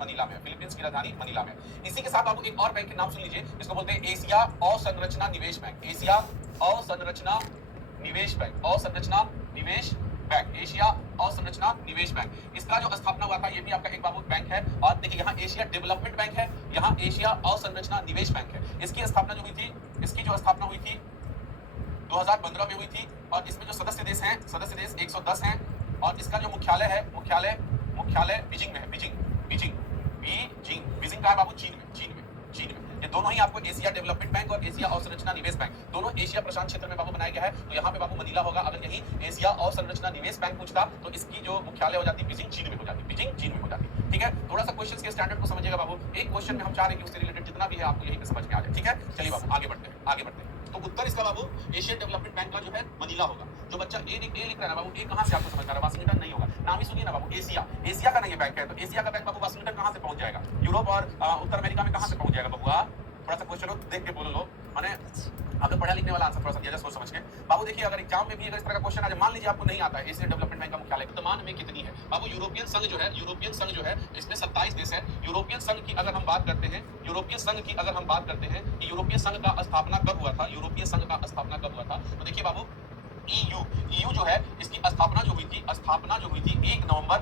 मनीला में, फिलीपींस की राजधानी मनीला में। इसी के साथ बाबू एक और बैंक के नाम सुन लीजिए, इसको बोलते हैं एशिया अवसंरचना निवेश बैंक, एशिया अवसंरचना निवेश बैंक, अवसंरचना निवेश बैंक, एशिया अवसंरचना निवेश बैंक। इसका जो स्थापना हुआ था ये भी आपका एक बाबू बैंक है। और देखिए यहाँ एशिया डेवलपमेंट बैंक है, यहाँ एशिया अवसंरचना निवेश बैंक है। इसकी स्थापना जो हुई थी, 2015 में हुई थी और इसमें जो सदस्य देश 110 हैं और इसका जो मुख्यालय है, मुख्यालय बीजिंग में है, बीजिंग कहाँ है बाबू? चीन में। ये दोनों ही आपको एशिया डेवलपमेंट बैंक और एशिया अवसंरचना निवेश बैंक दोनों एशिया प्रशांत क्षेत्र में बाबू बनाया गया है। तो यहाँ पे बाबू मनीला होगा। अगर यही एशिया अवसंरचना निवेश बैंक पूछता तो इसकी जो मुख्यालय हो जाती बीजिंग चीन में हो जाती, ठीक है। थोड़ा सा क्वेश्चन के स्टैंडर्ड को समझिएगा बाबू। एक क्वेश्चन में हम चाह रहे हैं कि उससे रिलेटेड जितना भी है आपको यहीं पे समझ में आ जाए, ठीक है। चलिए बाबू आगे बढ़ते हैं। तो उत्तर इसका बाबू एशियन डेवलपमेंट बैंक का जो है मनीला होगा। जो बच्चा ए लिख रहा है ना बाबू, ए कहाँ से आपको समझ में आ रहा है? वाशिंगटन नहीं होगा, नाम ही सुनिए ना बाबू, एशिया का नहीं बैंक है। तो एशिया का बैंक बाबू वाशिंगटन कहाँ से पहुंच जाएगा? यूरोप और उत्तर अमेरिका में कहाँ से पहुंच जाएगा बाबू? थोड़ा सा क्वेश्चन देख के बोलो लो, मैंने आपको पढ़ा लिखने वाला आंसर थोड़ा सा दिया जाए सोच समझ के बाबू। देखिए अगर एग्जाम में भी अगर इस तरह का क्वेश्चन आ जाए, मान लीजिए आपको नहीं आता है एशियन डेवलपमेंट बैंक का मुख्यालय वर्तमान में कितनी है बाबू? यूरोपियन संघ जो है इसमें 27 देश है। यूरोपियन संघ की अगर हम बात करते हैं कि यूरोपियन संघ का स्थापना कब हुआ था, तो देखिए बाबू EU जो है इसकी स्थापना जो हुई थी 1 नवंबर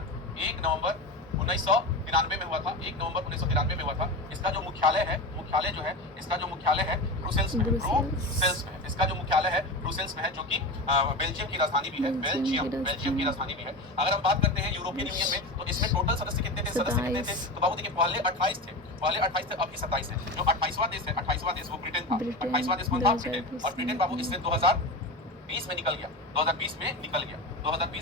1993 में हुआ था, 1 नवंबर 1993 में हुआ था। इसका जो मुख्यालय है ब्रुसेल्स में है, इसका जो मुख्यालय है ब्रुसेल्स में है, जो कि बेल्जियम की राजधानी भी है, बेल्जियम की राजधानी भी है। अगर हम बात करते हैं यूरोपियन यूनियन में तो इसमें टोटल सदस्य कितने थे? तो बाबू देखिए पहले 28 थे, अभी 27 है। जो 28वां देश वो ब्रिटेन था। 28वां देश कौन था? ब्रिटेन। और ब्रिटेन बाबू इससे 2020 में निकल गया, 2020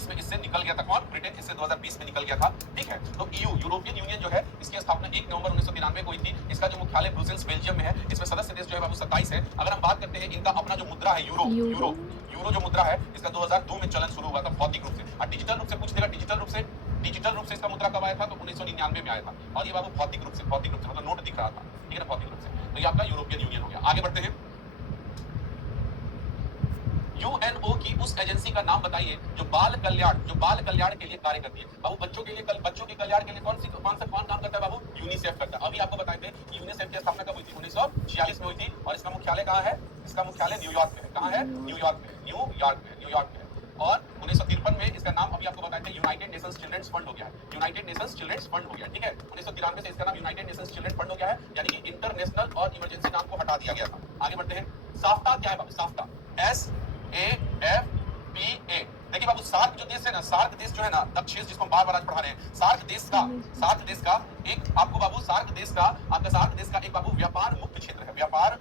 में इससे निकल गया था। कौन? ब्रिटेन इससे 2020 में निकल गया था, ठीक है। तो यूरोपियन यूनियन जो है इसकी स्थापना 1 नवंबर 1993 को हुई थी। इसका जो मुख्यालय ब्रुसेल्स बेल्जियम में है। इसमें सदस्य देश जो है बाबू 27 है। अगर हम बात करते हैं इनका अपना जो मुद्रा है यूरो जो मुद्रा है इसका 2002 में चलन शुरू हुआ था भौतिक रूप से। और डिजिटल रूप से पूछ देगा, डिजिटल रूप से इसका मुद्रा कब आया था? तो 1999 में आया था। और ये बाबू भौतिक रूप से मतलब नोट दिख रहा था, ठीक है ना, भौतिक रूप से। तो ये आपका यूरोपियन यूनियन हो गया। आगे बढ़ते हैं। UNO की उस एजेंसी का नाम बताइए जो बाल कल्याण के लिए कार्य करती है। बाबू बच्चों के कल्याण के लिए कौन काम करता है बाबू? यूनिसेफ करता है। अभी आपको बताए थे कि यूनिसेफ की स्थापना कब हुई थी? 1946 में हुई थी। और इसका मुख्यालय कहाँ है? इसका मुख्यालय न्यूयॉर्क में है। कहाँ है? न्यूयॉर्क में। और 1953 में इसका नाम अभी आपको बताए थे यूनाइटेड नेशंस चिल्ड्रंस फंड हो गया है, यूनाइटेड नेशंस चिल्ड्रंस फंड हो गया, ठीक है। 1993 से इसका नाम यूनाइटेड नेशंस चिल्ड्रंस फंड हो गया है, यानी कि इंटरनेशनल और इमरजेंसी नाम को हटा दिया गया था। आगे बढ़ते हैं। साफ्टा क्या है बाबू? SAFTA SAFPA। देखिए बाबू, सार्क जो देश है ना, सार्क देश जो है ना, दक्षिण जिसको बार बार आज पढ़ा रहे हैं, सार्क देश का एक आपको बाबू, सार्क देश का एक बाबू व्यापार मुक्त क्षेत्र है, व्यापार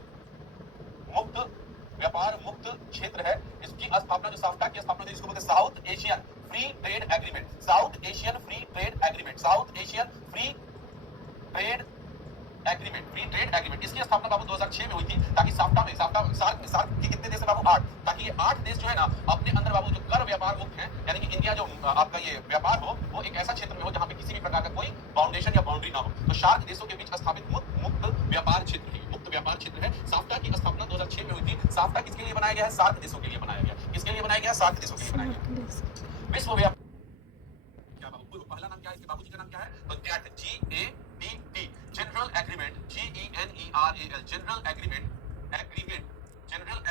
मुक्त क्षेत्र है। इसकी स्थापना जो साफ्टा की स्थापना इसको बोलते हैं south Asian free trade agreement, south Asian free trade agreement, south Asian free trade agreement. इसकी स्थापना बाबू 2006 में हुई थी, ताकि साफ्टा में सार्क के कितने देश है बाबू? 8, ताकि ये 8 देश जो है ना अपने अंदर बाबू जो कर व्यापार मुक्त है, यानी कि इंडिया जो आपका ये व्यापार हो वो एक ऐसा क्षेत्र में हो जहां पे किसी भी प्रकार का कोई बाउंडेशन या बाउंड्री ना हो। तो सार्क देशों के बीच स्थापित मुक्त व्यापार क्षेत्र है। साफ्टा की स्थापना 2006 में हुई थी। साफ्टा किसके लिए बनाया गया है? सार्क देशों के लिए बनाया गया। किसके लिए बनाया गया? सार्क देशों के लिए बनाया गया। विश्व व्यापार क्या बाबू? पहला नाम क्या है इसके? बाबूजी का नाम क्या है? तो GATT, GATT, general agreement, GENERAL, general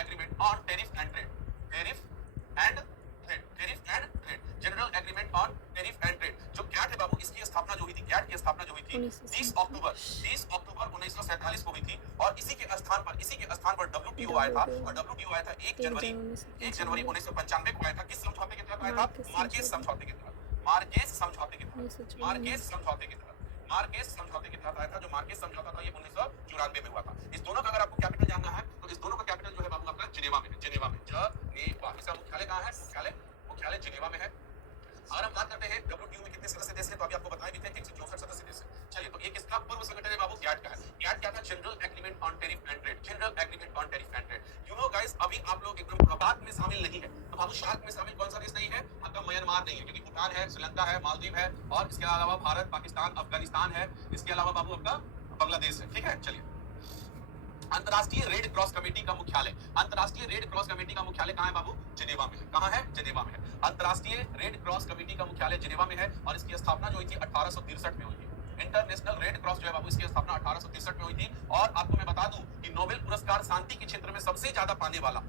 agreement on tariff and trade, general agreement on tariff and trade. जो GATT है बाबू, इसकी स्थापना जो हुई थी, GATT की स्थापना जो हुई थी 30 अक्टूबर 1947 को हुई थी, और इसी के स्थान पर WTO आया था, और WTO आया था 1 जनवरी 1995 को आया था। किस समझौते के तहत आया था? मार्केस समझौते के तहत आया था। जो मार्केस समझौता था ये 1994 में हुआ था। इस दोनों का अगर आपको कैपिटल जानना है तो इस दोनों का कैपिटल जो है बाबू आपका जिनेवा में है, जिनेवा। इसका मुख्यालय कहाँ है? मुख्यालय जिनेवा में है। अगर हम बात करते हैं WTO में कितने सदस्य देश हैं, तो अभी आपको बताए भी थे 164 सदस्य देश हैं। चलिए, तो ये किसका पूर्व संगठन है बाबू? GATT का है। GATT क्या था? General agreement on tariff and trade, you know guys, अभी आप लोग एकदम बात में शामिल नहीं है। तो बाबू सार्क में शामिल कौन सा देश नहीं है? आपका म्यांमार नहीं है, क्योंकि भूटान है, श्रीलंका है, मालदीव है, और इसके अलावा भारत, पाकिस्तान, अफगानिस्तान है, इसके अलावा बाबू आपका बांग्लादेश है, ठीक है। चलिए, अंतरराष्ट्रीय रेड क्रॉस कमेटी का मुख्यालय कहाँ है बाबू? जिनेवा में है। कहाँ है? जिनेवा में है। अंतरराष्ट्रीय रेड क्रॉस कमेटी का मुख्यालय जिनेवा में है, और इसकी स्थापना जो हुई थी 1863 में हुई थी। इंटरनेशनल रेड क्रॉस जो है बाबू, इसकी स्थापना 1863 में हुई थी। और आपको मैं बता दूं कि नोबेल पुरस्कार शांति के क्षेत्र में सबसे ज्यादा पाने वाला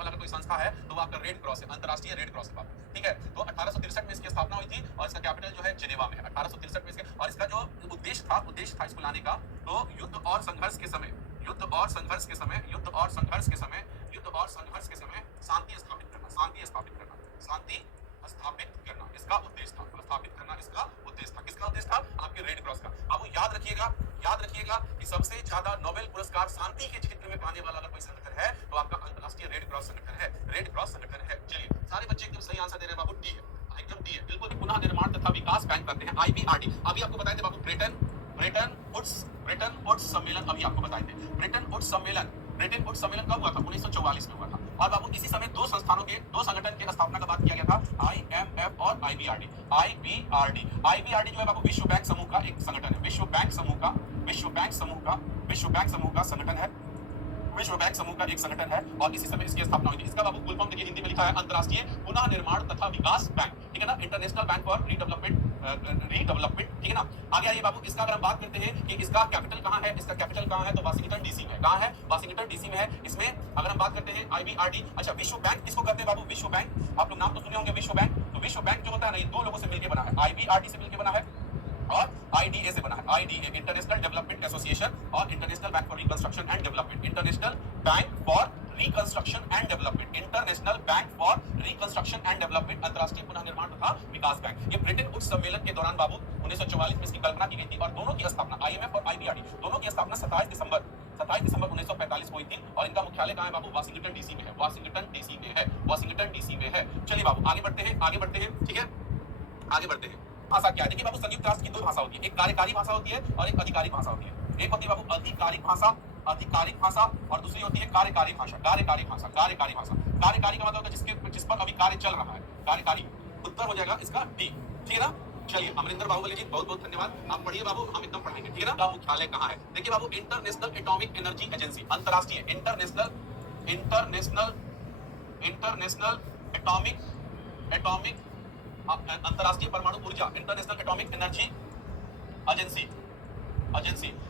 अगर कोई संस्था है तो वो आपका रेड क्रॉस है, अंतरराष्ट्रीय रेड क्रॉस है बाबू, ठीक है। तो 1863 में इसकी स्थापना हुई थी, और इसका कैपिटल जो है जिनेवा में है। 1863 में इसके, और इसका जो उद्देश्य था इसको लाने का, तो युद्ध और संघर्ष के समय शांति स्थापित करना इसका उद्देश्य था। किसका उद्देश्य था? आपके रेड क्रॉस का। अब याद रखिएगा कि सबसे ज्यादा नोबेल पुरस्कार शांति के क्षेत्र में पाने वाला अगर कोई संगठन है तो आपका अंतरराष्ट्रीय रेड क्रॉस संगठन है। चलिए, सारे बच्चे एकदम सही आंसर दे रहे हैं बाबू, डी है, एकदम डी है, बिल्कुल। पुनः निर्माण तथा विकास बैंक करते हैं, IBRD। अभी आपको बताए थे बाबू ब्रेटन वुड्स सम्मेलन, अभी आपको बताए थे। ब्रेटन वुड्स सम्मेलन कब हुआ था? 1944 में हुआ था। और बाबू इसी समय दो संगठन की स्थापना का बात किया गया था, IMF और IBRD। IBRD जो है बाबू विश्व बैंक समूह का एक संगठन है, विश्व बैंक समूह का एक संगठन है, और इसी समय इसकी स्थापना हुई थी। इसका बाबू फुल फॉर्म देखिए, हिंदी में लिखा है अंतरराष्ट्रीय पुनः निर्माण तथा विकास बैंक, ठीक है ना, इंटरनेशनल बैंक फॉर रीडेवलपमेंट, ठीक है ना। आगे आइए बाबू, इसका अगर हम बात करते हैं कि इसका कैपिटल कहाँ है, तो वाशिंगटन डीसी में। कहाँ है? वाशिंगटन डीसी में है। इसमें अगर हम बात करते हैं IBRD, अच्छा, विश्व बैंक किसको कहते हैं बाबू? विश्व बैंक, आप लोग नाम तो सुने होंगे विश्व बैंक। तो विश्व बैंक जो होता है ना, ये दो लोगों से मिलकर बना है, IBRD से मिलकर बना है और IDA से बना है। IDA इंटरनेशनल डेवलपमेंट एसोसिएशन, और international bank for reconstruction and development, international bank for reconstruction and development, अंतरराष्ट्रीय पुनः निर्माण तथा विकास बैंक। ये ब्रिटेन वुड्स सम्मेलन के दौरान बाबू 1944 में इसकी कल्पना की गई थी, और दोनों की स्थापना, IMF और IBRD दोनों की स्थापना 27 दिसंबर 1945 को हुई थी, और इनका मुख्यालय कहाँ है बाबू? वाशिंगटन डीसी में है। चलिए बाबू, आगे बढ़ते हैं, ठीक है, आगे बढ़ते हैं। भाषा क्या है? देखिए बाबू, संयुक्त राष्ट्र की दो भाषा होती है, एक कार्यकारी भाषा होती है और एक अधिकारिक भाषा होती है। एक होती है बाबू आधिकारिक भाषा, और दूसरी होती है कार्यकारी भाषा। कार्यकारी का मतलब होता है जिस पर अभी कार्य चल रहा है, कार्यकारी। उत्तर हो जाएगा इसका डी, ठीक है ना। चलिए, अमरिंदर बाहुबली जी, बहुत बहुत धन्यवाद। आप पढ़िए बाबू, हम एकदम पढ़ाएंगे, ठीक है ना। मुख्यालय कहाँ है? देखिए बाबू, इंटरनेशनल एटॉमिक एनर्जी एजेंसी, अंतरराष्ट्रीय इंटरनेशनल एटॉमिक अंतरराष्ट्रीय परमाणु ऊर्जा, International Atomic Energy Agency,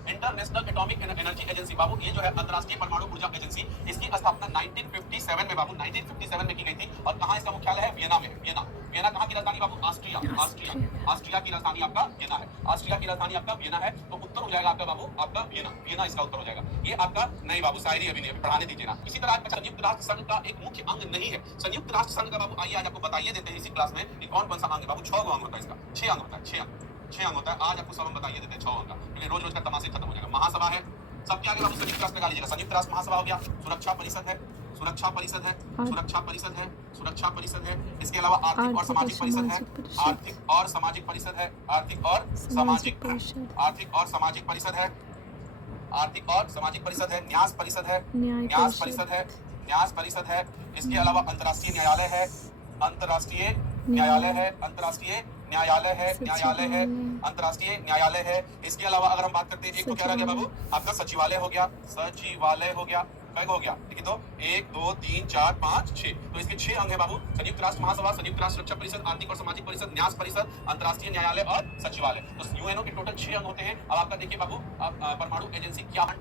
International Atomic Energy Agency बाबू, ये जो है अंतरराष्ट्रीय परमाणु ऊर्जा एजेंसी, इसकी स्थापना 1957 1957 में बाबू 1957 में की गई थी। और कहाँ इसका मुख्यालय है? वियना में। वियना वियना कहाँ की राजधानी बाबू? ऑस्ट्रिया। ऑस्ट्रिया ऑस्ट्रिया की राजधानी आपका वियना है। ऑस्ट्रिया की राजधानी आपका वियना है। तो उत्तर हो जाएगा आपका बाबू आपका वियना। वियना इसका उत्तर हो जाएगा। ये आपका नहीं बाबू, शायरी अभी नहीं, पढ़ाने दीजिए ना। इसी तरह संयुक्त राष्ट्र संघ का एक मुख्य अंग नहीं है। संयुक्त राष्ट्र संघ का बाबू आइए आज आपको बताइए देते हैं इसी क्लास में कि कौन कौन सा अंग है बाबू। 6 अंग होता है इसका, 6 अंग होता है, 6 अंग होता है। आज आपको सब हम बताइए देते हैं 6 अंग का, क्योंकि रोज रोज का तमाशे खत्म हो जाएगा। महासभा है, सबके आगे बाबू संयुक्त राष्ट्र लगा लीजिएगा। संयुक्त राष्ट्र महासभा हो गया। सुरक्षा परिषद है, सुरक्षा परिषद है, सुरक्षा परिषद है, सुरक्षा परिषद है। इसके अलावा आर्थिक और सामाजिक परिषद है, आर्थिक और सामाजिक परिषद है, आर्थिक और सामाजिक, आर्थिक और सामाजिक परिषद है, आर्थिक और सामाजिक परिषद है। न्यास परिषद है, न्यास परिषद है, न्यास परिषद है। इसके अलावा अंतर्राष्ट्रीय न्यायालय है, अंतर्राष्ट्रीय न्यायालय है, अंतर्राष्ट्रीय न्यायालय है, न्यायालय है, अंतर्राष्ट्रीय न्यायालय है। इसके अलावा अगर हम बात करते हैं, एक तो क्या रह गया बाबू आपका सचिवालय हो गया, सचिवालय हो गया, कई हो गया देखिए तो 1 2 3 4 5 6। तो इसके 6 अंग है बाबू। संयुक्त राष्ट्र महासभा, संयुक्त राष्ट्र सुरक्षा परिषद, आर्थिक और सामाजिक परिषद, न्यास परिषद, अंतर्राष्ट्रीय न्यायालय और सचिवालय। तो यूएनओ के टोटल 6 अंग होते हैं। अब आपका देखिए बाबू परमाणु एजेंसी क्या है?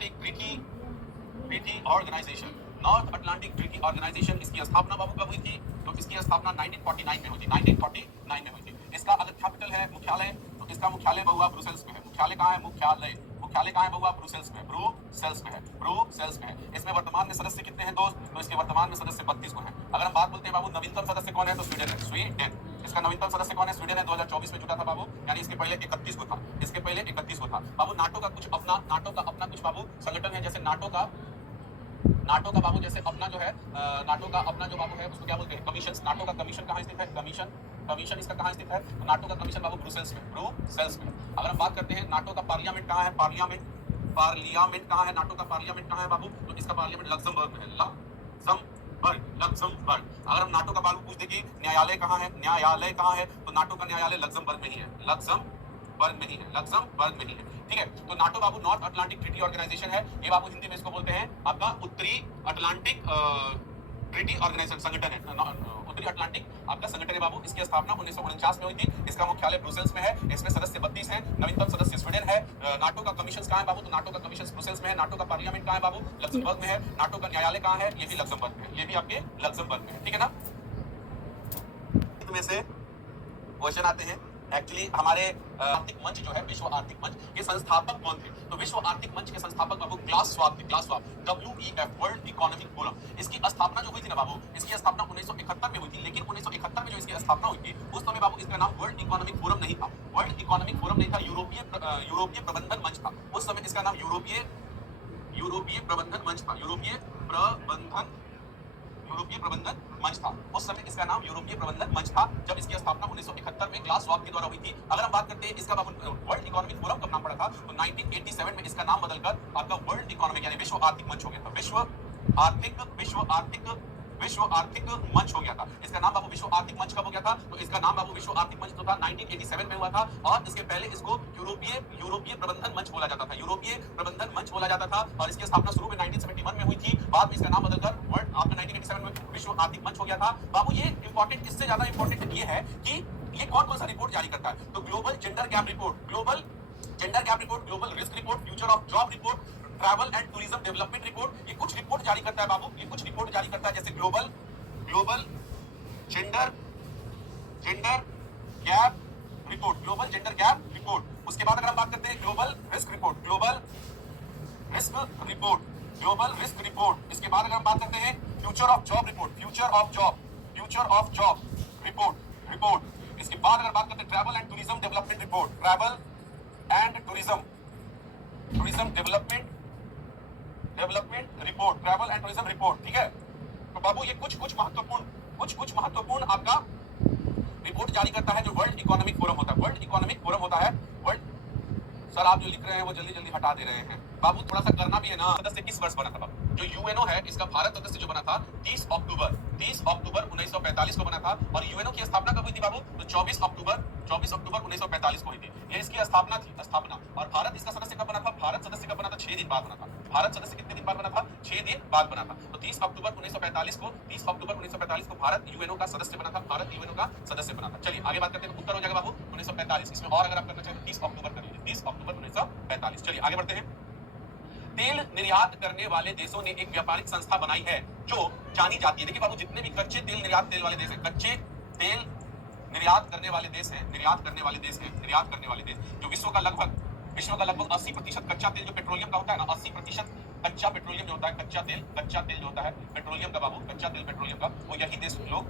Treaty organisation, north Atlantic treaty organisation. इसकी स्थापना बाबू कब हुई थी? तो इसकी स्थापना 1949 में हुई थी, 1949 में हुई थी। इसका अलग कैपिटल है, मुख्यालय। तो इसका मुख्यालय बहुआ ब्रुसेल्स में है। मुख्यालय कहाँ है? मुख्यालय कहाँ है बहुआ? ब्रुसेल्स में, ब्रुसेल्स में है, ब्रुसेल्स में है। इसमें वर्तमान में सदस्य कितने हैं दोस्त? तो इसके वर्तमान में सदस्य 32 को हैं। अगर हम बात बोलते हैं बाबू नवीनतम सदस्य कौन है? तो स्वीडन है, स्वीडन। इसका नवीनतम सदस्य कौन है? स्वीडन है। 2024 में जुटा था बाबू, यानी इसके पहले 31 को था, इसके पहले 31 को था बाबू। नाटो का अपना कुछ बाबू संगठन है, जैसे नाटो का बाबू, जैसे अपना जो है नाटो का अपना जो बाबू है उसको क्या बोलते हैं? कमीशन। नाटो का कमीशन कहाँ स्थित है? कमीशन इसका कहाँ स्थित है? तो नाटो का कमीशन बाबू ब्रुसेल्स में, ब्रुसेल्स में। अगर हम बात करते हैं नाटो का पार्लियामेंट कहाँ है? पार्लियामेंट कहाँ है? नाटो का पार्लियामेंट कहाँ है बाबू? तो इसका पार्लियामेंट लक्समबर्ग में है, लक्समबर्ग। अगर हम नाटो का बाबू पूछ दे कि न्यायालय कहाँ है? न्यायालय कहाँ है? तो नाटो का न्यायालय लक्समबर्ग में ही है, लक्समबर्ग में ही है, लक्समबर्ग में ही है। ठीक है, तो नाटो बाबू नॉर्थ अटलांटिक ट्रीटी ऑर्गेनाइजेशन है। ये बाबू हिंदी में इसको बोलते हैं आपका उत्तरी अटलांटिक ट्रीटी ऑर्गेनाइजेशन संगठन है, उत्तरी अटलांटिक आपका संगठन है बाबू। इसकी स्थापना 1949 में हुई थी। इसका मुख्यालय ब्रुसेल्स में है। इसमें सदस्य 32 हैं। नवीनतम सदस्य स्वीडन है। नाटो का कमीशन कहाँ है बाबू? तो नाटो का कमीशन ब्रुसेल्स में है। नाटो का पार्लियामेंट कहाँ है बाबू? लक्समबर्ग में है। नाटो का न्यायालय कहाँ है? ये भी लक्समबर्ग में है, ये भी आपके लक्समबर्ग में है। ठीक है ना? में से क्वेश्चन आते हैं। एक्चुअली हमारे आर्थिक मंच जो है, विश्व आर्थिक मंच, ये संस्थापक कौन थे? तो विश्व आर्थिक मंच के संस्थापक बाबू क्लास श्वाब थे, class Schwab, WEF, world economic forum. इसकी स्थापना जो हुई थी ना बाबू, इसकी स्थापना 1971 में हुई थी। लेकिन 1971 में जो इसकी स्थापना हुई थी उस समय बाबू इसका नाम वर्ल्ड इकोनॉमिक फोरम नहीं था। वर्ल्ड इकोनॉमिक फोरम नहीं था, यूरोपीय प्रबंधन मंच था। उस समय इसका नाम यूरोपीय प्रबंधन मंच था, यूरोपीय प्रबंधन मंच था। उस समय इसका नाम यूरोपीय प्रबंधन मंच था, जब इसकी स्थापना 1971 में क्लास श्वाब के द्वारा हुई थी। अगर हम बात करते हैं इसका वर्ल्ड इकोनॉमिक फोरम कब नाम पड़ा था, तो 1987 में इसका नाम बदलकर आपका वर्ल्ड इकोनॉमिक यानी विश्व आर्थिक मंच हो गया था। विश्व आर्थिक मंच हो गया था। इसका नाम बाबू विश्व आर्थिक मंच कब हो गया था? तो इसका नाम बाबू विश्व आर्थिक मंच जो था 1987 में हुआ था। और इसके पहले इसको यूरोपीय प्रबंधन मंच बोला जाता था, यूरोपीय प्रबंधन मंच बोला जाता था। और इसकी स्थापना शुरू में 1971 में हुई थी, बाद में इसका नाम बदलकर वर्ल्ड आफ्टर 1987 में विश्व आर्थिक मंच हो गया था बाबू। ये इंपॉर्टेंट, इससे ज्यादा इंपॉर्टेंट ये है कि ये कौन सा रिपोर्ट जारी करता है? तो global gender gap report, global risk report, future of job report, travel and tourism development report, ये कुछ रिपोर्ट जारी करता है बाबू। ये कुछ रिपोर्ट जारी करता है, जैसे ग्लोबल जेंडर गैप रिपोर्ट, उसके बाद अगर हम बात करते हैं ग्लोबल रिस्क रिपोर्ट, इसके बाद अगर हम बात करते हैं फ्यूचर ऑफ जॉब रिपोर्ट, इसके बाद अगर बात करते हैं travel and tourism development report, travel and tourism development report. ठीक है, तो बाबू ये कुछ महत्वपूर्ण आपका रिपोर्ट जारी करता है जो वर्ल्ड इकोनॉमिक फोरम होता है। वर्ल्ड सर आप जो लिख रहे हैं वो जल्दी हटा दे रहे हैं बाबू, थोड़ा सा करना भी है ना। सदस्य किस वर्ष बना था बाबू? जो यूएनओ है इसका भारत सदस्य जो बना था 30 अक्टूबर 1945 को बना था। और यूएनओ की स्थापना कब हुई थी बाबू? तो 24 अक्टूबर 1945 को हुई थी, ये इसकी स्थापना। और भारत इसका सदस्य कब बना था? भारत सदस्य कब बना था? 6 दिन बाद बना था। भारत सदस्य कितने दिन बाद बना था? 6 दिन बाद बना था। तो 30 अक्टूबर 1945 को भारत यूएनओ का सदस्य बना था। चलिए आगे बात करते हैं। उत्तर हो जाएगा बाबू 1945। इसमें और अगर आप करना चाहें तो 30 अक्टूबर कर लीजिए, 30 अक्टूबर 1945। चलिए आगे बढ़ते हैं। तेल निर्यात करने वाले देशों ने एक व्यापारिक संस्था बनाई है जो जानी जाती है। देखिए बाबू, जितने भी कच्चे तेल निर्यात तेल वाले देश हैं, कच्चे तेल निर्यात करने वाले देश हैं, निर्यात करने वाले देश हैं, निर्यात करने वाले देश, जो विश्व का लगभग 80% कच्चा तेल जो पेट्रोलियम का होता है ना, 80% कच्चा पेट्रोलियम जो होता है, कच्चा तेल जो होता है पेट्रोलियम का बाबू, कच्चा तेल पेट्रोलियम का, वो यही देश लोग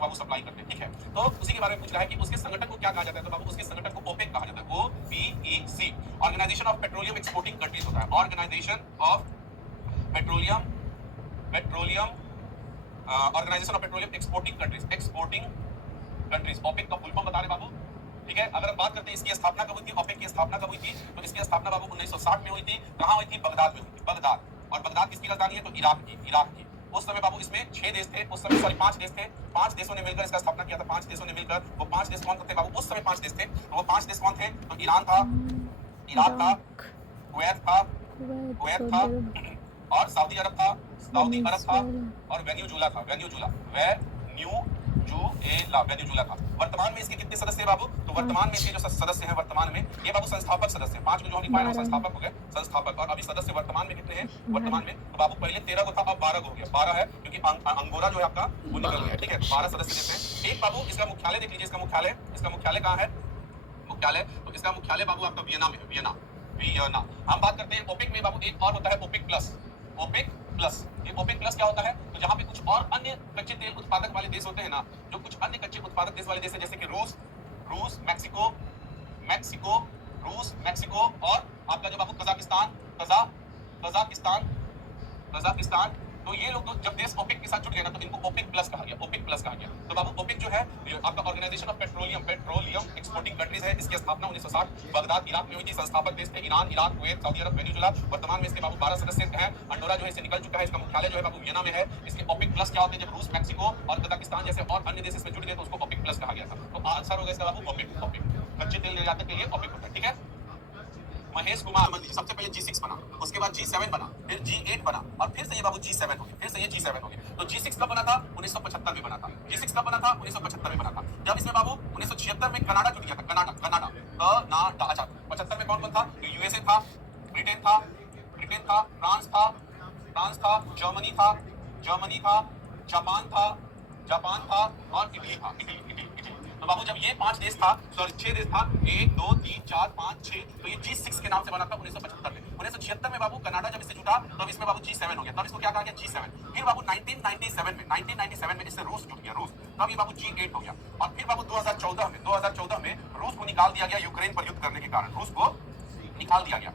बाबू सप्लाई करते हैं। ठीक है, तो उसी के बारे में पूछ रहा है कि उसके संगठन को क्या कहा जाता है। तो बाबू उसके संगठन को ओपेक कहा जाता है, OPEC, organisation of petroleum exporting countries होता है, organisation of petroleum organisation of petroleum exporting countries, OPEC का फुल फॉर्म बता रहे बाबू। ठीक है, अगर हम बात करते हैं इसकी स्थापना कब हुई थी, ओपेक की स्थापना कब हुई थी, तो इसकी स्थापना बाबू 1960 में हुई थी। कहां हुई थी? बगदाद में हुई थी, बगदाद। और बगदाद किसकी राजधानी है? तो इराक की। उस समय बाबू इसमें 6 देश थे, उस समय सॉरी 5 देश थे, 5 देशों ने मिलकर इसका स्थापना किया था, 5 देशों ने मिलकर। वो 5 देश कौन थे बाबू? उस समय 5 देश थे, तो वो 5 देश कौन थे? तो ईरान था, इराक था, कुवैत था और सऊदी अरब था, और वेनेजुला था। वर्तमान में इसके कितने सदस्य हैं बाबू? तो वर्तमान में इसके जो सदस्य हैं, वर्तमान में ये बाबू संस्थापक सदस्य हैं, 5 को जो हम लिखवाए संस्थापक हो गए, संस्थापक। और अभी सदस्य वर्तमान में कितने हैं? वर्तमान में तो बाबू पहले 13 को था, अब 12 हो गया, 12 है, क्योंकि अंगोरा जो है आपका वो निकल गया। ठीक है, 12 सदस्य देश हैं। एक बाबू इसका मुख्यालय देख लीजिए, इसका मुख्यालय कहाँ है? तो इसका मुख्यालय बाबू आपका वियना में है, वियना। हम बात करते हैं ओपेक में बाबू, एक और होता है ओपेक प्लस। ये ओपेक प्लस क्या होता है? तो जहां पे कुछ और अन्य कच्चे तेल उत्पादक वाले देश होते हैं ना, जो कुछ अन्य कच्चे उत्पादक देश वाले देश हैं, जैसे कि रूस, मैक्सिको और आपका जो बाबू कजाकिस्तान। तो ये लोग जब देश ओपेक के साथ जुड़ गए ना, तो इनको ओपेक प्लस कहा गया। तो बाबू ओपेक जो है आपका organisation of petroleum exporting countries है। इसकी स्थापना 1960 बगदाद इराक में हुई थी। संस्थापक देश थे ईरान, इराक, कुवैत, सऊदी अरब, वेनेजुला। वर्तमान में इसके बाबू 12 सदस्य हैं। अंडोरा जो है इसे निकल चुका है। इसका मुख्यालय जो है बाबू वियना में है। इसके ओपेक प्लस क्या होते हैं? जब रूस, मैक्सिको और कजाकिस्तान जैसे और अन्य देश इसमें जुड़ गए तो उसको ओपेक प्लस कहा गया था। तो आंसर होगा इसका बाबू ओपेक। कच्चे तेल निर्यात के लिए ओपेक होता है। ठीक है, महेश कुमार सबसे पहले G6 बना, उसके बाद G7 बना, फिर G8 बना और फिर से ये बाबू G7 हो गया, तो G6 कब बना था? 1975 में बना था। 1975 में बना था। जब इसमें बाबू 1976 में कनाडा जुड़ गया था, कनाडा। अच्छा, 75 में कौन था? यूएसए था, ब्रिटेन था, फ्रांस था, जर्मनी था, जापान था और इटली था। तो बाबू जब ये 5 देश था, सॉरी 6 देश था, 1 2 3 4 5 6, तो ये G6 के नाम से बना था 1975 में। 1976 में बाबू कनाडा जब इससे जुटा, तब इसमें बाबू G7 हो गया, तब इसको क्या कहा गया? G7। फिर बाबू 1997 में इससे रूस जुट गया, तब ये बाबू G8 हो गया। और फिर बाबू 2014 में रूस को निकाल दिया गया यूक्रेन पर युद्ध करने के कारण। रूस को निकाल दिया गया,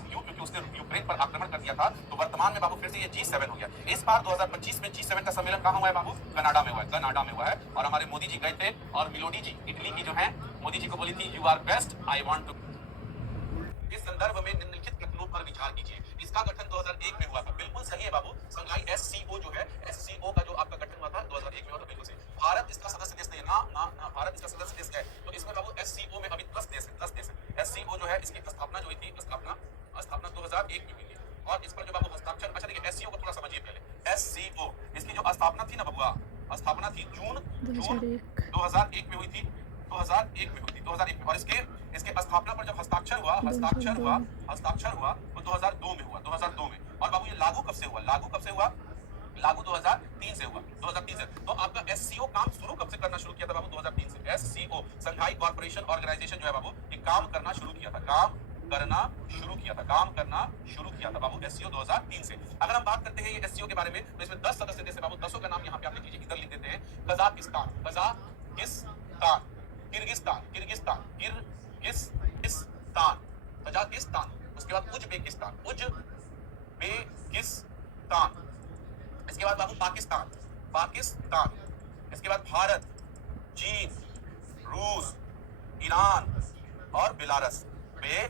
क्यों? क्योंकि उसने यूक्रेन पर आक्रमण कर दिया था। तो वर्तमान में बाबू फिर से ये G7 हो गया। इस बार 2025 में G7 का सम्मेलन कहाँ हुआ है बाबू? कनाडा में हुआ है। और हमारे मोदी जी गए थे और मेलोडी जी इटली की जो है, मोदी जी को बोली थी you are best, I want to. इस संदर्भ में निम्नलिखित कथनों पर विचार कीजिए। इसका गठन 2001 में हुआ था, बिल्कुल सही है बाबू। संघाई SCO जो है, SCO का जो आपका गठन हुआ था 2001 में हुआ था, बिल्कुल सही। भारत इसका सदस्य देश नहीं है ना, भारत इसका सदस्य देश है। तो इसमें बाबू SCO में अभी 10 देश है। SCO जो है इसकी स्थापना जो हुई थी, स्थापना 2001 में हुई थी। और इस पर जो बाबू हस्ताक्षर, अच्छा देखिए SCO को थोड़ा समझिए पहले। SCO इसकी जो स्थापना थी ना बबुआ, स्थापना थी जून 2001 में हुई थी, 2001 में। और इसके स्थापना पर जब हस्ताक्षर हुआ तो 2002 में हुआ, 2002 में। और बाबू ये लागू कब से हुआ? लागू 2003 से हुआ, 2003 से। तो आपका SCO काम शुरू कब से करना शुरू किया था बाबू? 2003 से। SCO संघाई कॉर्पोरेशन ऑर्गेनाइजेशन जो है बाबू, ये काम करना शुरू किया था बाबू SCO 2003 से। अगर हम बात करते हैं ये SCO के बारे में, तो इसमें 10 सदस्य देश है बाबू। 10 का नाम यहाँ पे आप लिख लीजिए, इधर लिख देते हैं। कजाकिस्तान, कजाकिस्तान, उसके बाद उज्बेकिस्तान, इसके बाद बाबू पाकिस्तान, इसके बाद भारत, चीन, रूस, ईरान और बेलारस। ये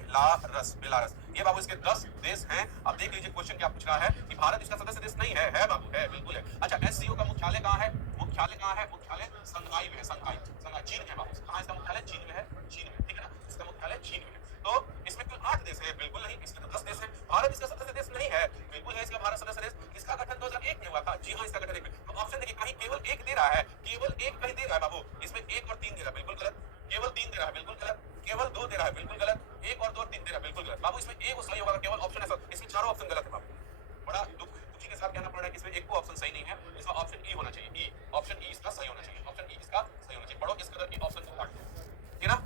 बाबू इसके 10 देश हैं। अब देख लीजिए क्वेश्चन क्या पूछ रहा है कि भारत इसका सदस्य देश नहीं है बाबू, है बिल्कुल है। अच्छा, SCO का मुख्यालय कहाँ है? मुख्यालय संघाई में है, संघाई चीन में बाबू। कहाँ इसका मुख्यालय? चीन में है, ठीक है ना, इसका मुख्यालय चीन में है। तो इसमें कुल 8 देश है, बिल्कुल नहीं, इसके तो 10 देश है। भारत इसका सदस्य देश नहीं है, बिल्कुल है, इसका भारत सदस्य देश। इसका गठन 2001 में हुआ था, जी हाँ, इसका गठन 1 में। तो ऑप्शन देखिए, कहीं केवल 1 दे रहा है, केवल 1 कहीं दे रहा है बाबू, इसमें 1 और 3 दे रहा है, बिल्कुल गलत। केवल 3 दे रहा है, बिल्कुल गलत। केवल 2 दे रहा है, बिल्कुल गलत। 1 और 2 और 3 दे रहा है, बिल्कुल बाबू इसमें एक सही होगा, केवल ऑप्शन ऐसा, इसमें चारों ऑप्शन गलत है बाबू। बड़ा दुखी के साथ कहना पड़ रहा है कि इसमें एक को ऑप्शन सही नहीं है, इसका ऑप्शन ई होना चाहिए, ई ऑप्शन ई इसका सही होना चाहिए, ऑप्शन ई इसका सही होना चाहिए। पढ़ो इस कदर की ऑप्शन को काट दो, ठीक है ना।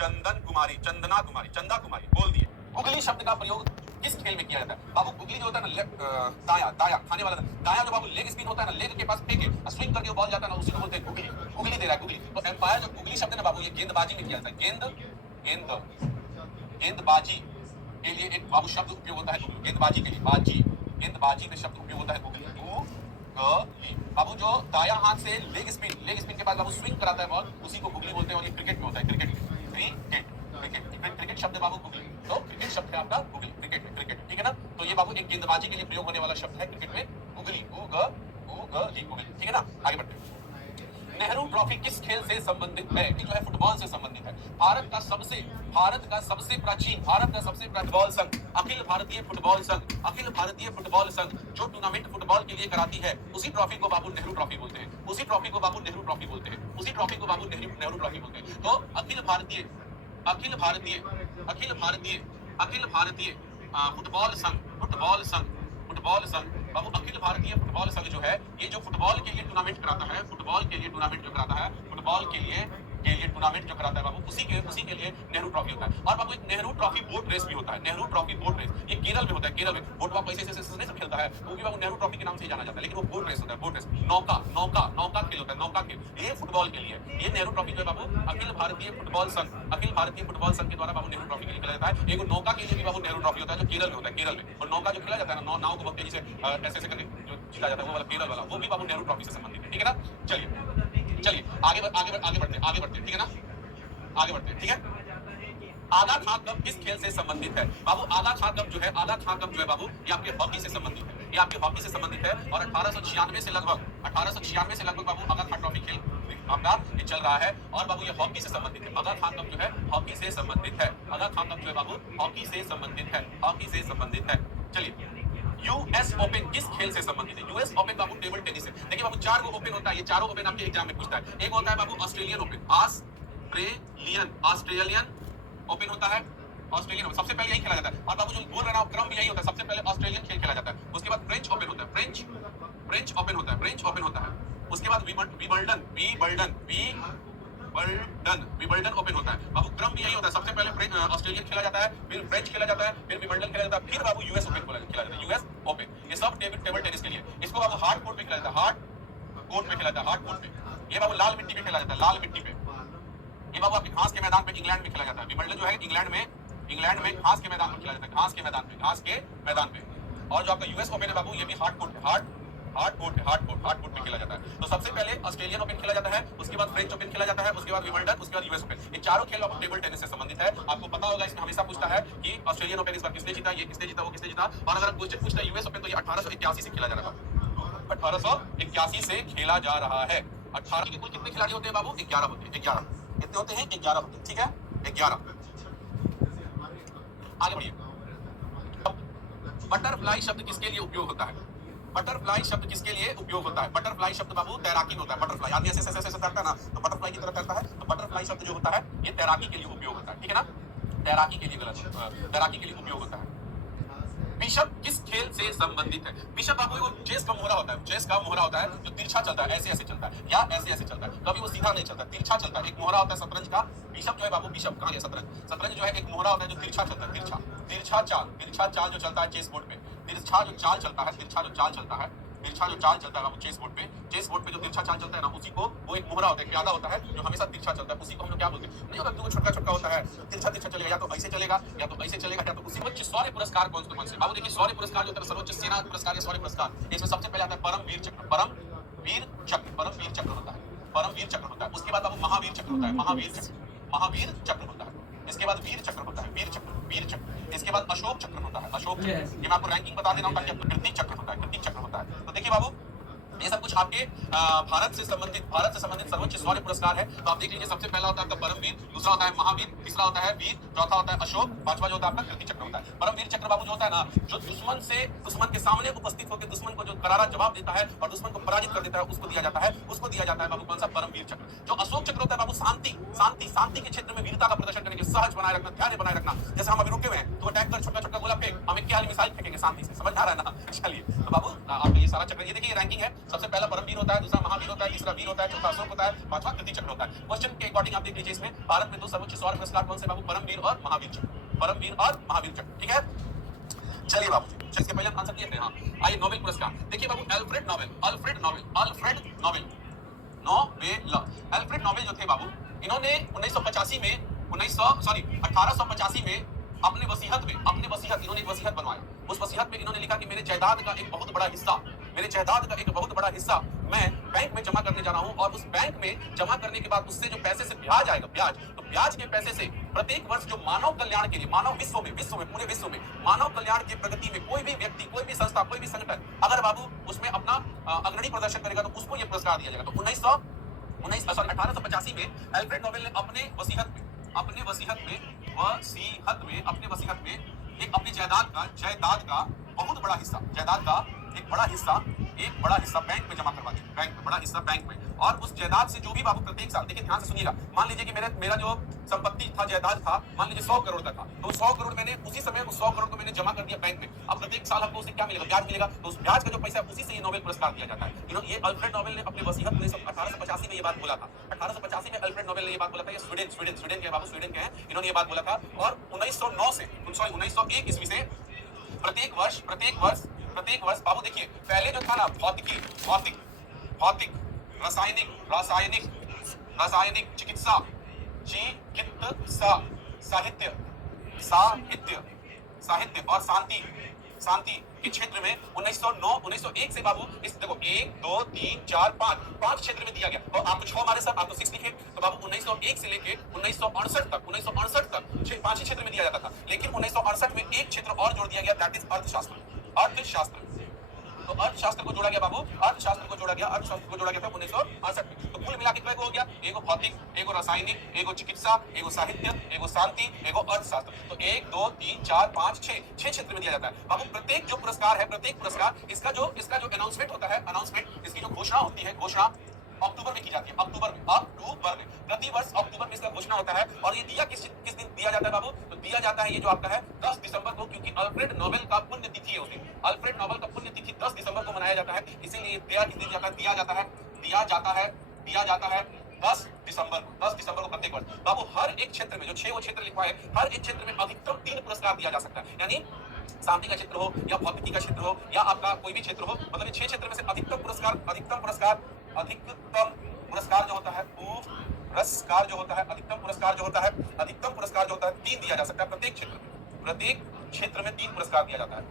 चंदन कुमारी, चंदना कुमारी, चंदा कुमारी बोल दिए। गुगली शब्द का प्रयोग किस खेल में किया जाता है बाबू? गुगली जो होता है ना, दाया, दाया खाने वाला, दाया जो बाबू लेग स्पिन होता है ना, लेग के पास फेंके स्विंग करके बॉल जाता है ना, उसी को बोलते हैं गुगली। गुगली दे रहा है, गुगली। तो एम्पायर जो गुगली शब्द है ना बाबू, ये गेंदबाजी में किया जाता है, गेंदबाजी के लिए एक बाबू शब्द उपयोग होता है, गेंदबाजी के लिए, बाजी, गेंदबाजी में शब्द उपयोग होता है गुगली, गुगली। बाबू जो दाया हाथ से लेग स्पिन के बाद बाबू स्विंग कराता है बॉल, उसी को गुगली बोलते हैं। और ये क्रिकेट में होता है, क्रिकेट शब्द है बाबू गुगली। तो क्रिकेट शब्द है आपका गुगली, क्रिकेट, ठीक है ना। तो ये बाबू एक गेंदबाजी के लिए प्रयोग होने वाला शब्द है क्रिकेट में, गुगली, गुगली, ठीक है ना। आगे बढ़ते हैं। नेहरू ट्रॉफी किस खेल से संबंधित है? जो है फुटबॉल से संबंधित है। भारत का सबसे प्राचीन फुटबॉल संघ अखिल भारतीय फुटबॉल संघ जो टूर्नामेंट फुटबॉल के लिए कराती है, उसी ट्रॉफी को बाबू नेहरू ट्रॉफी बोलते हैं, तो अखिल भारतीय फुटबॉल संघ बाबू, अखिल भारतीय फुटबॉल संघ जो है, ये जो फुटबॉल के लिए टूर्नामेंट कराता है, फुटबॉल के लिए टूर्नामेंट जो कराता है बाबू, उसी के लिए नेहरू ट्रॉफी होता है। और बाबू एक नेहरू ट्रॉफी बोट रेस भी होता है, ये केरल में होता है, केरल में बोट बाबू ऐसे नहीं सब खेलता है, क्योंकि बाबू नेहरू ट्रॉफी के नाम से जाना जाता है, लेकिन वो बोट रेस होता है, बोट रेस, नौका खेल होता है, नौका खेल, ये फुटबॉल के लिए। ये नेहरू ट्रॉफी जो है बाबू अखिल भारतीय फुटबॉल संघ के द्वारा बाबू नेहरू ट्रॉफी के लिए खेला जाता है। एक नौका के लिए भी बाबू नेहरू ट्रॉफी होता है, जो केरल में होता है, केरल में। और नौका जो खेला जाता है ना, नाव को बहुत तेजी से ऐसे करके जो जीता जाता है, वो वाला केरल वाला, वो भी बाबू नेहरू ट्रॉफी से संबंधित है, ठीक है ना। चलिए आगे बढ़ते, ठीक है ना, आगे बढ़ते, ठीक है। आधा खां कप किस खेल से संबंधित है बाबू? आधा खां कप जो है बाबू, ये आपके हॉकी से संबंधित है। और 1896 से लगभग बाबू आधा खां ट्रॉफी खेल आपका ये चल रहा है, और बाबू ये हॉकी से संबंधित है। आधा खां कप जो है हॉकी से संबंधित है, हॉकी से संबंधित है। चलिए, यूएस ओपन किस खेल से संबंधित है? यूएस ओपन बाबू टेबल टेनिस है। देखिए बाबू 4 ओपन होता है, ये चारों ओपन आपके एग्जाम में पूछता है। एक होता है बाबू ऑस्ट्रेलियन ओपन, ऑस्ट्रेलियन ओपन होता है, ऑस्ट्रेलियन सबसे पहले यही खेला जाता है। और बाबू जो बोल रहा है क्रम भी यही होता है, सबसे पहले ऑस्ट्रेलियन खेल खेला जाता है, उसके बाद फ्रेंच ओपन होता है, फ्रेंच ओपन होता है, उसके बाद विंबलडन ओपन होता है। बाबू क्रम भी यही होता है, सबसे पहले ऑस्ट्रेलियन खेला जाता है, फिर फ्रेंच खेला जाता है, फिर विंबलडन खेला जाता है, फिर बाबू यूएस ओपन खेला जाता है, यूएस ओपन। ये सब टेबल टेनिस के लिए। इसको बाबू हार्ड कोर्ट पे खेला जाता है, हार्ड कोर्ट पे। ये बाबू लाल मिट्टी पे खेला जाता है, लाल मिट्टी पे। ये बाबू आपके घास के मैदान पे इंग्लैंड में खेला जाता है। विंबलडन जो है इंग्लैंड में घास के मैदान में खेला जाता है, घास के मैदान पे। और जो आपका यूएस ओपन है बाबू, ये भी हार्ड कोर्ट पे खेला जाता है। तो सबसे पहले ऑस्ट्रेलियन ओपन खेला जाता है, उसके बाद फ्रेंच ओपन खेला जाता है, उसके बाद विंबलडन, उसके बाद यूएस ओपन। ये चारों खेल आपको टेबल टेनिस से संबंधित है। आपको पता होगा, इसमें हमेशा पूछता है कि ऑस्ट्रेलियन ओपन इस बार किसने जीता, ये किसने जीता, वो किसने जीता। और अगर क्वेश्चन पूछता है यूएस ओपन, तो ये 1881 से खेला जा रहा है, 1881 से खेला जा रहा है। 18 के कुल कितने खिलाड़ी होते हैं बाबू? 11 होते हैं, 11 कितने होते हैं? 11 होते हैं, ठीक है, 11। आगे बढ़िए। बटरफ्लाई शब्द किसके लिए उपयोग होता है? बटरफ्लाई शब्द बाबू तैराकी होता है। बटरफ्लाई आदमी ऐसे तैरता है ना, तो बटरफ्लाई की तरह तैरता है। तो बटरफ्लाई शब्द जो होता है, ये तैराकी के लिए उपयोग होता है, ठीक है ना, तैराकी के लिए उपयोग होता है। बिशप किस खेल से संबंधित है? बिशप बाबू वो चेस का मोहरा होता है, जो तिरछा चलता है, ऐसे चलता है, या ऐसे चलता है, कभी वो सीधा नहीं चलता, तिरछा चलता है। एक मोहरा होता है शतरंज का। बिशप जो है बाबू, बिशप कहां है? शतरंज जो है एक मोहरा होता है जो तिरछा चलता है, तिरछा चाल जो चलता है चेस बोर्ड पे, तिरछा जो चाल चलता है बाबू चेस बोर्ड पे जो तिरछा चाल चलता है ना, उसी को वो एक मोहरा होता है, प्यादा होता है, जो हमेशा तिरछा चलता है, उसी को हम लोग क्या बोलते हैं? नहीं होता जो छोटा होता है, तिरछा चलेगा, या तो ऐसे चलेगा, या तो ऐसे चलेगा, या तो उसी। सर्वोच्च शौर्य पुरस्कार कौन से बाबू? देखिए शौर्य पुरस्कार जो होता है, सर्वोच्च सेना पुरस्कार या शौर्य पुरस्कार, इसमें सबसे पहले आता है परमवीर चक्र होता है। उसके बाद बाबू महावीर चक्र होता है, इसके बाद वीर चक्र होता है, इसके बाद अशोक चक्र होता है, ये मैं आपको रैंकिंग बता दे रहा हूं ताकि आपको कीर्ति चक्र होता है। तो देखिए बाबू, ये सब कुछ आपके भारत से संबंधित सर्वोच्च शौर्य पुरस्कार है। तो आप देख लीजिए, सबसे पहला होता है आपका परमवीर, दूसरा होता है महावीर, तीसरा होता है वीर, चौथा होता है अशोक, पांचवा जो होता है आपका कीर्ति चक्र होता है। परमवीर चक्र बाबू जो होता है ना, जो दुश्मन के सामने उपस्थित होकर दुश्मन को जो करारा जवाब देता है और दुश्मन को पराजित कर देता है, उसको दिया जाता है बाबू कौन सा, परमवीर चक्र। जो अशोक चक्र होता है बाबू, शांति के क्षेत्र में वीरता का प्रदर्शन करने के, सहज बनाए रखना, ध्यान बनाए रखना। जैसे हम अभी रुके हुए हैं तो अटैक कर छोटा गोला फेंक, हमें क्या मिसाइल फेंकेंगे शांति से, समझ आ रहा है ना। चलिए तो बाबू आपका ये सारा चक्र, ये देखिए रैंकिंग है। सबसे पहला परमवीर होता है, दूसरा महावीर होता है, तीसरा वीर होता है, चौथा अशोक होता है, पांचवा कीर्ति चक्र होता है। क्वेश्चन के अकॉर्डिंग आप देख लीजिए, इसमें भारत में 2 सर्वोच्च शौर्य पुरस्कार कौन से बाबू, परमवीर और महावीर चक्र, परमवीर और महावीर चक्र। ठीक है, चलिए बाबू इसके पहले आंसर किए थे। हाँ, आइए नोबेल पुरस्कार देखिए बाबू, अल्फ्रेड नोबेल जो थे बाबू, इन्होंने 1885 में अपने वसीयत इन्होंने एक वसीयत बनवाया। उस वसीयत में इन्होंने लिखा कि मेरे जायदाद का एक बहुत बड़ा हिस्सा मैं बैंक में जमा करने जा रहा हूं, और उस बैंक में जमा करने के बाद उससे जो पैसे से ब्याज आएगा, तो ब्याज के पैसे से प्रत्येक वर्ष जो मानव कल्याण के लिए, पूरे विश्व में मानव कल्याण की प्रगति में कोई भी व्यक्ति, कोई भी संस्था, कोई भी संगठन अगर बाबू उसमें अपना अग्रणी प्रदर्शन करेगा तो उसको यह पुरस्कार दिया जाएगा। तो 1885 में अल्फ्रेड नोबेल ने अपने वसीयत में एक अपनी जायदाद का एक बड़ा हिस्सा बैंक में जमा करवा दिया, बैंक में। और उस जायदाद से जो भी बाबू प्रत्येक साल, देखिए ध्यान से सुनिएगा, मान लीजिए कि मेरा जो संपत्ति था, जायदाद था, मान लीजिए 100 करोड़ का था, तो 100 करोड़ मैंने उसी समय उस 100 करोड़ को मैंने जमा कर दिया बैंक में। अब प्रत्येक साल हमको उससे क्या मिलेगा, ब्याज मिलेगा। तो उस ब्याज का जो पैसा है उसी से ये नोबेल पुरस्कार दिया जाता है। ये अल्फ्रेड नोबेल ने अपनी वसीयत में 1885 में ये बात बोला था। 1885 में अल्फ्रेड नोबेल ने ये बात बोला था। ये स्वीडन के बाबू, स्वीडन के हैं, इन्होंने ये बात बोला था। और 1901 ईस्वी से प्रत्येक वर्ष बाबू देखिए, पहले जो था ना भौतिक, रासायनिक, चिकित्सा, साहित्य और शांति के क्षेत्र में 1901 से बाबू, इस देखो 1 2 3 4 5 क्षेत्र में दिया गया। और आपको 6 मारे सर, आपको 6 लिखे, तो बाबू 1901 से लेके 1968 तक 5 ही क्षेत्र में दिया जाता था। लेकिन 1968 में एक क्षेत्र और जोड़ दिया गया, दैट इज अर्थशास्त्र। तो अर्थशास्त्र को जोड़ा गया बाबू, अर्थशास्त्र को जोड़ा गया था 1968 में। तो कुल मिला के क्या हो गया, एगो भौतिक, एगो रासायनिक, एगो चिकित्सा, एगो साहित्य, एगो शांति, एगो अर्थशास्त्र। तो 1 2 3 4 5 6 क्षेत्र में दिया जाता है बाबू। प्रत्येक जो पुरस्कार है, इसका जो अनाउंसमेंट होता है, इसकी जो घोषणा होती है, अक्टूबर में की जाती है, अक्टूबर में प्रतिवर्ष अक्टूबर में इसका घोषणा होता है। और ये दिया किस दिन दिया जाता है बाबू, तो दिया जाता है ये जो आपका है 10 दिसंबर को, क्योंकि अल्फ्रेड नोबेल का पुण्य तिथि है उस दिन। अल्फ्रेड नोबेल का पुण्य तिथि 10 दिसंबर को मनाया जाता है, इसीलिए दिया जाता है 10 दिसंबर को प्रत्येक वर्ष बाबू। हर एक क्षेत्र में जो 6 क्षेत्र लिखा है, हर एक क्षेत्र में अधिकतम 3 पुरस्कार दिया जा सकता है। यानी शांति का क्षेत्र हो, या भौतिकी का क्षेत्र हो, या आपका कोई भी क्षेत्र हो, मतलब 6 क्षेत्र में से अधिकतम पुरस्कार जो होता है, अधिकतम पुरस्कार जो होता है 3 दिया जा सकता है प्रत्येक क्षेत्र में। प्रत्येक क्षेत्र में 3 पुरस्कार दिया जाता है,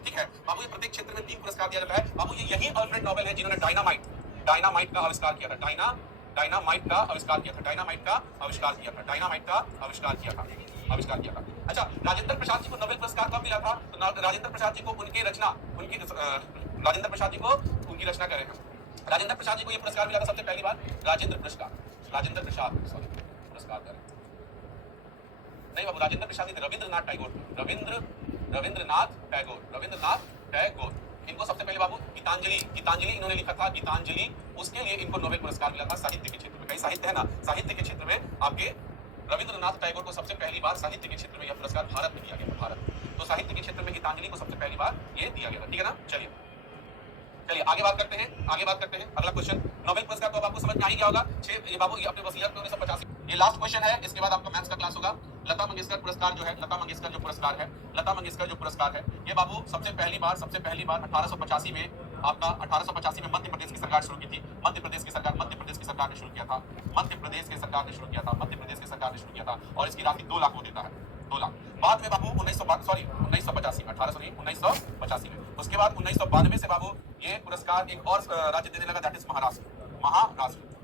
ठीक है बाबू। ये प्रत्येक क्षेत्र में 3 पुरस्कार दिया जाता है बाबू। ये यही अल्फ्रेड नोबेल है जिन्होंने डायनामाइट का आविष्कार किया था, डायनामाइट का आविष्कार किया था। अच्छा, राजेंद्र प्रसाद जी को नोबेल पुरस्कार कब मिला था? तो राजेंद्र प्रसाद जी को उनकी रचना कर रहे हैं। राजेंद्र प्रसाद जी को ये पुरस्कार मिला था सबसे पहली बार, राजेंद्र प्रसाद पुरस्कार करें, नहीं बाबू, राजेंद्र प्रसाद नहीं, रविंद्रनाथ टैगोर। इनको सबसे पहले बाबू गीतांजलि इन्होंने लिखा था, गीतांजलि, उसके लिए इनको नोबेल पुरस्कार मिला था साहित्य के क्षेत्र में। कई साहित्य है ना, साहित्य के क्षेत्र में आपके रविंद्रनाथ टैगोर को सबसे पहली बार साहित्य के क्षेत्र में यह पुरस्कार भारत में दिया गया था, तो साहित्य के क्षेत्र में गीतांजलि को सबसे पहली बार ये दिया गया था, ठीक है ना। चलिए आगे बात करते हैं। अगला क्वेश्चन, नोबेल पुरस्कार तो अब आपको समझ में आ ही गया होगा। ये बाबू ये अपने वसीयत में 1985, ये लास्ट क्वेश्चन है, इसके बाद आपका मैथ्स का क्लास होगा। लता मंगेशकर पुरस्कार जो है, लता मंगेशकर जो पुरस्कार है, ये बाबू सबसे पहली बार 1885 में आपका 1885 में मध्य प्रदेश की सरकार शुरू की थी। मध्य प्रदेश की सरकार ने शुरू किया था, और इसकी राशि 2 लाख वो देता है, 2 लाख। बाद में बाबू 1985 में, उसके बाद 1992 से बाबू ये पुरस्कार एक और राज्य देने लगा, दैट इज महाराष्ट्र।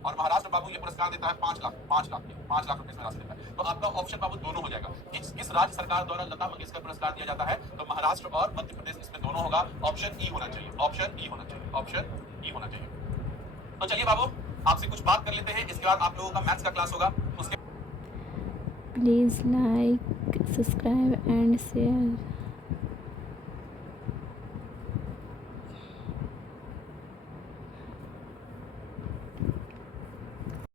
और महाराष्ट्र बाबू ये पुरस्कार देता है 5 लाख रुपए इसमें राशि देता है। तो आपका ऑप्शन बाबू दोनों हो जाएगा। किस राज्य सरकार द्वारा लता मंगेशकर पुरस्कार दिया जाता है, तो महाराष्ट्र और मध्य प्रदेश इसमें दोनों होगा। ऑप्शन ई होना चाहिए, ऑप्शन ई होना चाहिए, ऑप्शन ई होना चाहिए। तो चलिए बाबू आपसे कुछ बात कर लेते हैं, इसके बाद आप लोगों का मैथ्स का क्लास होगा। उसके Please like, subscribe and share.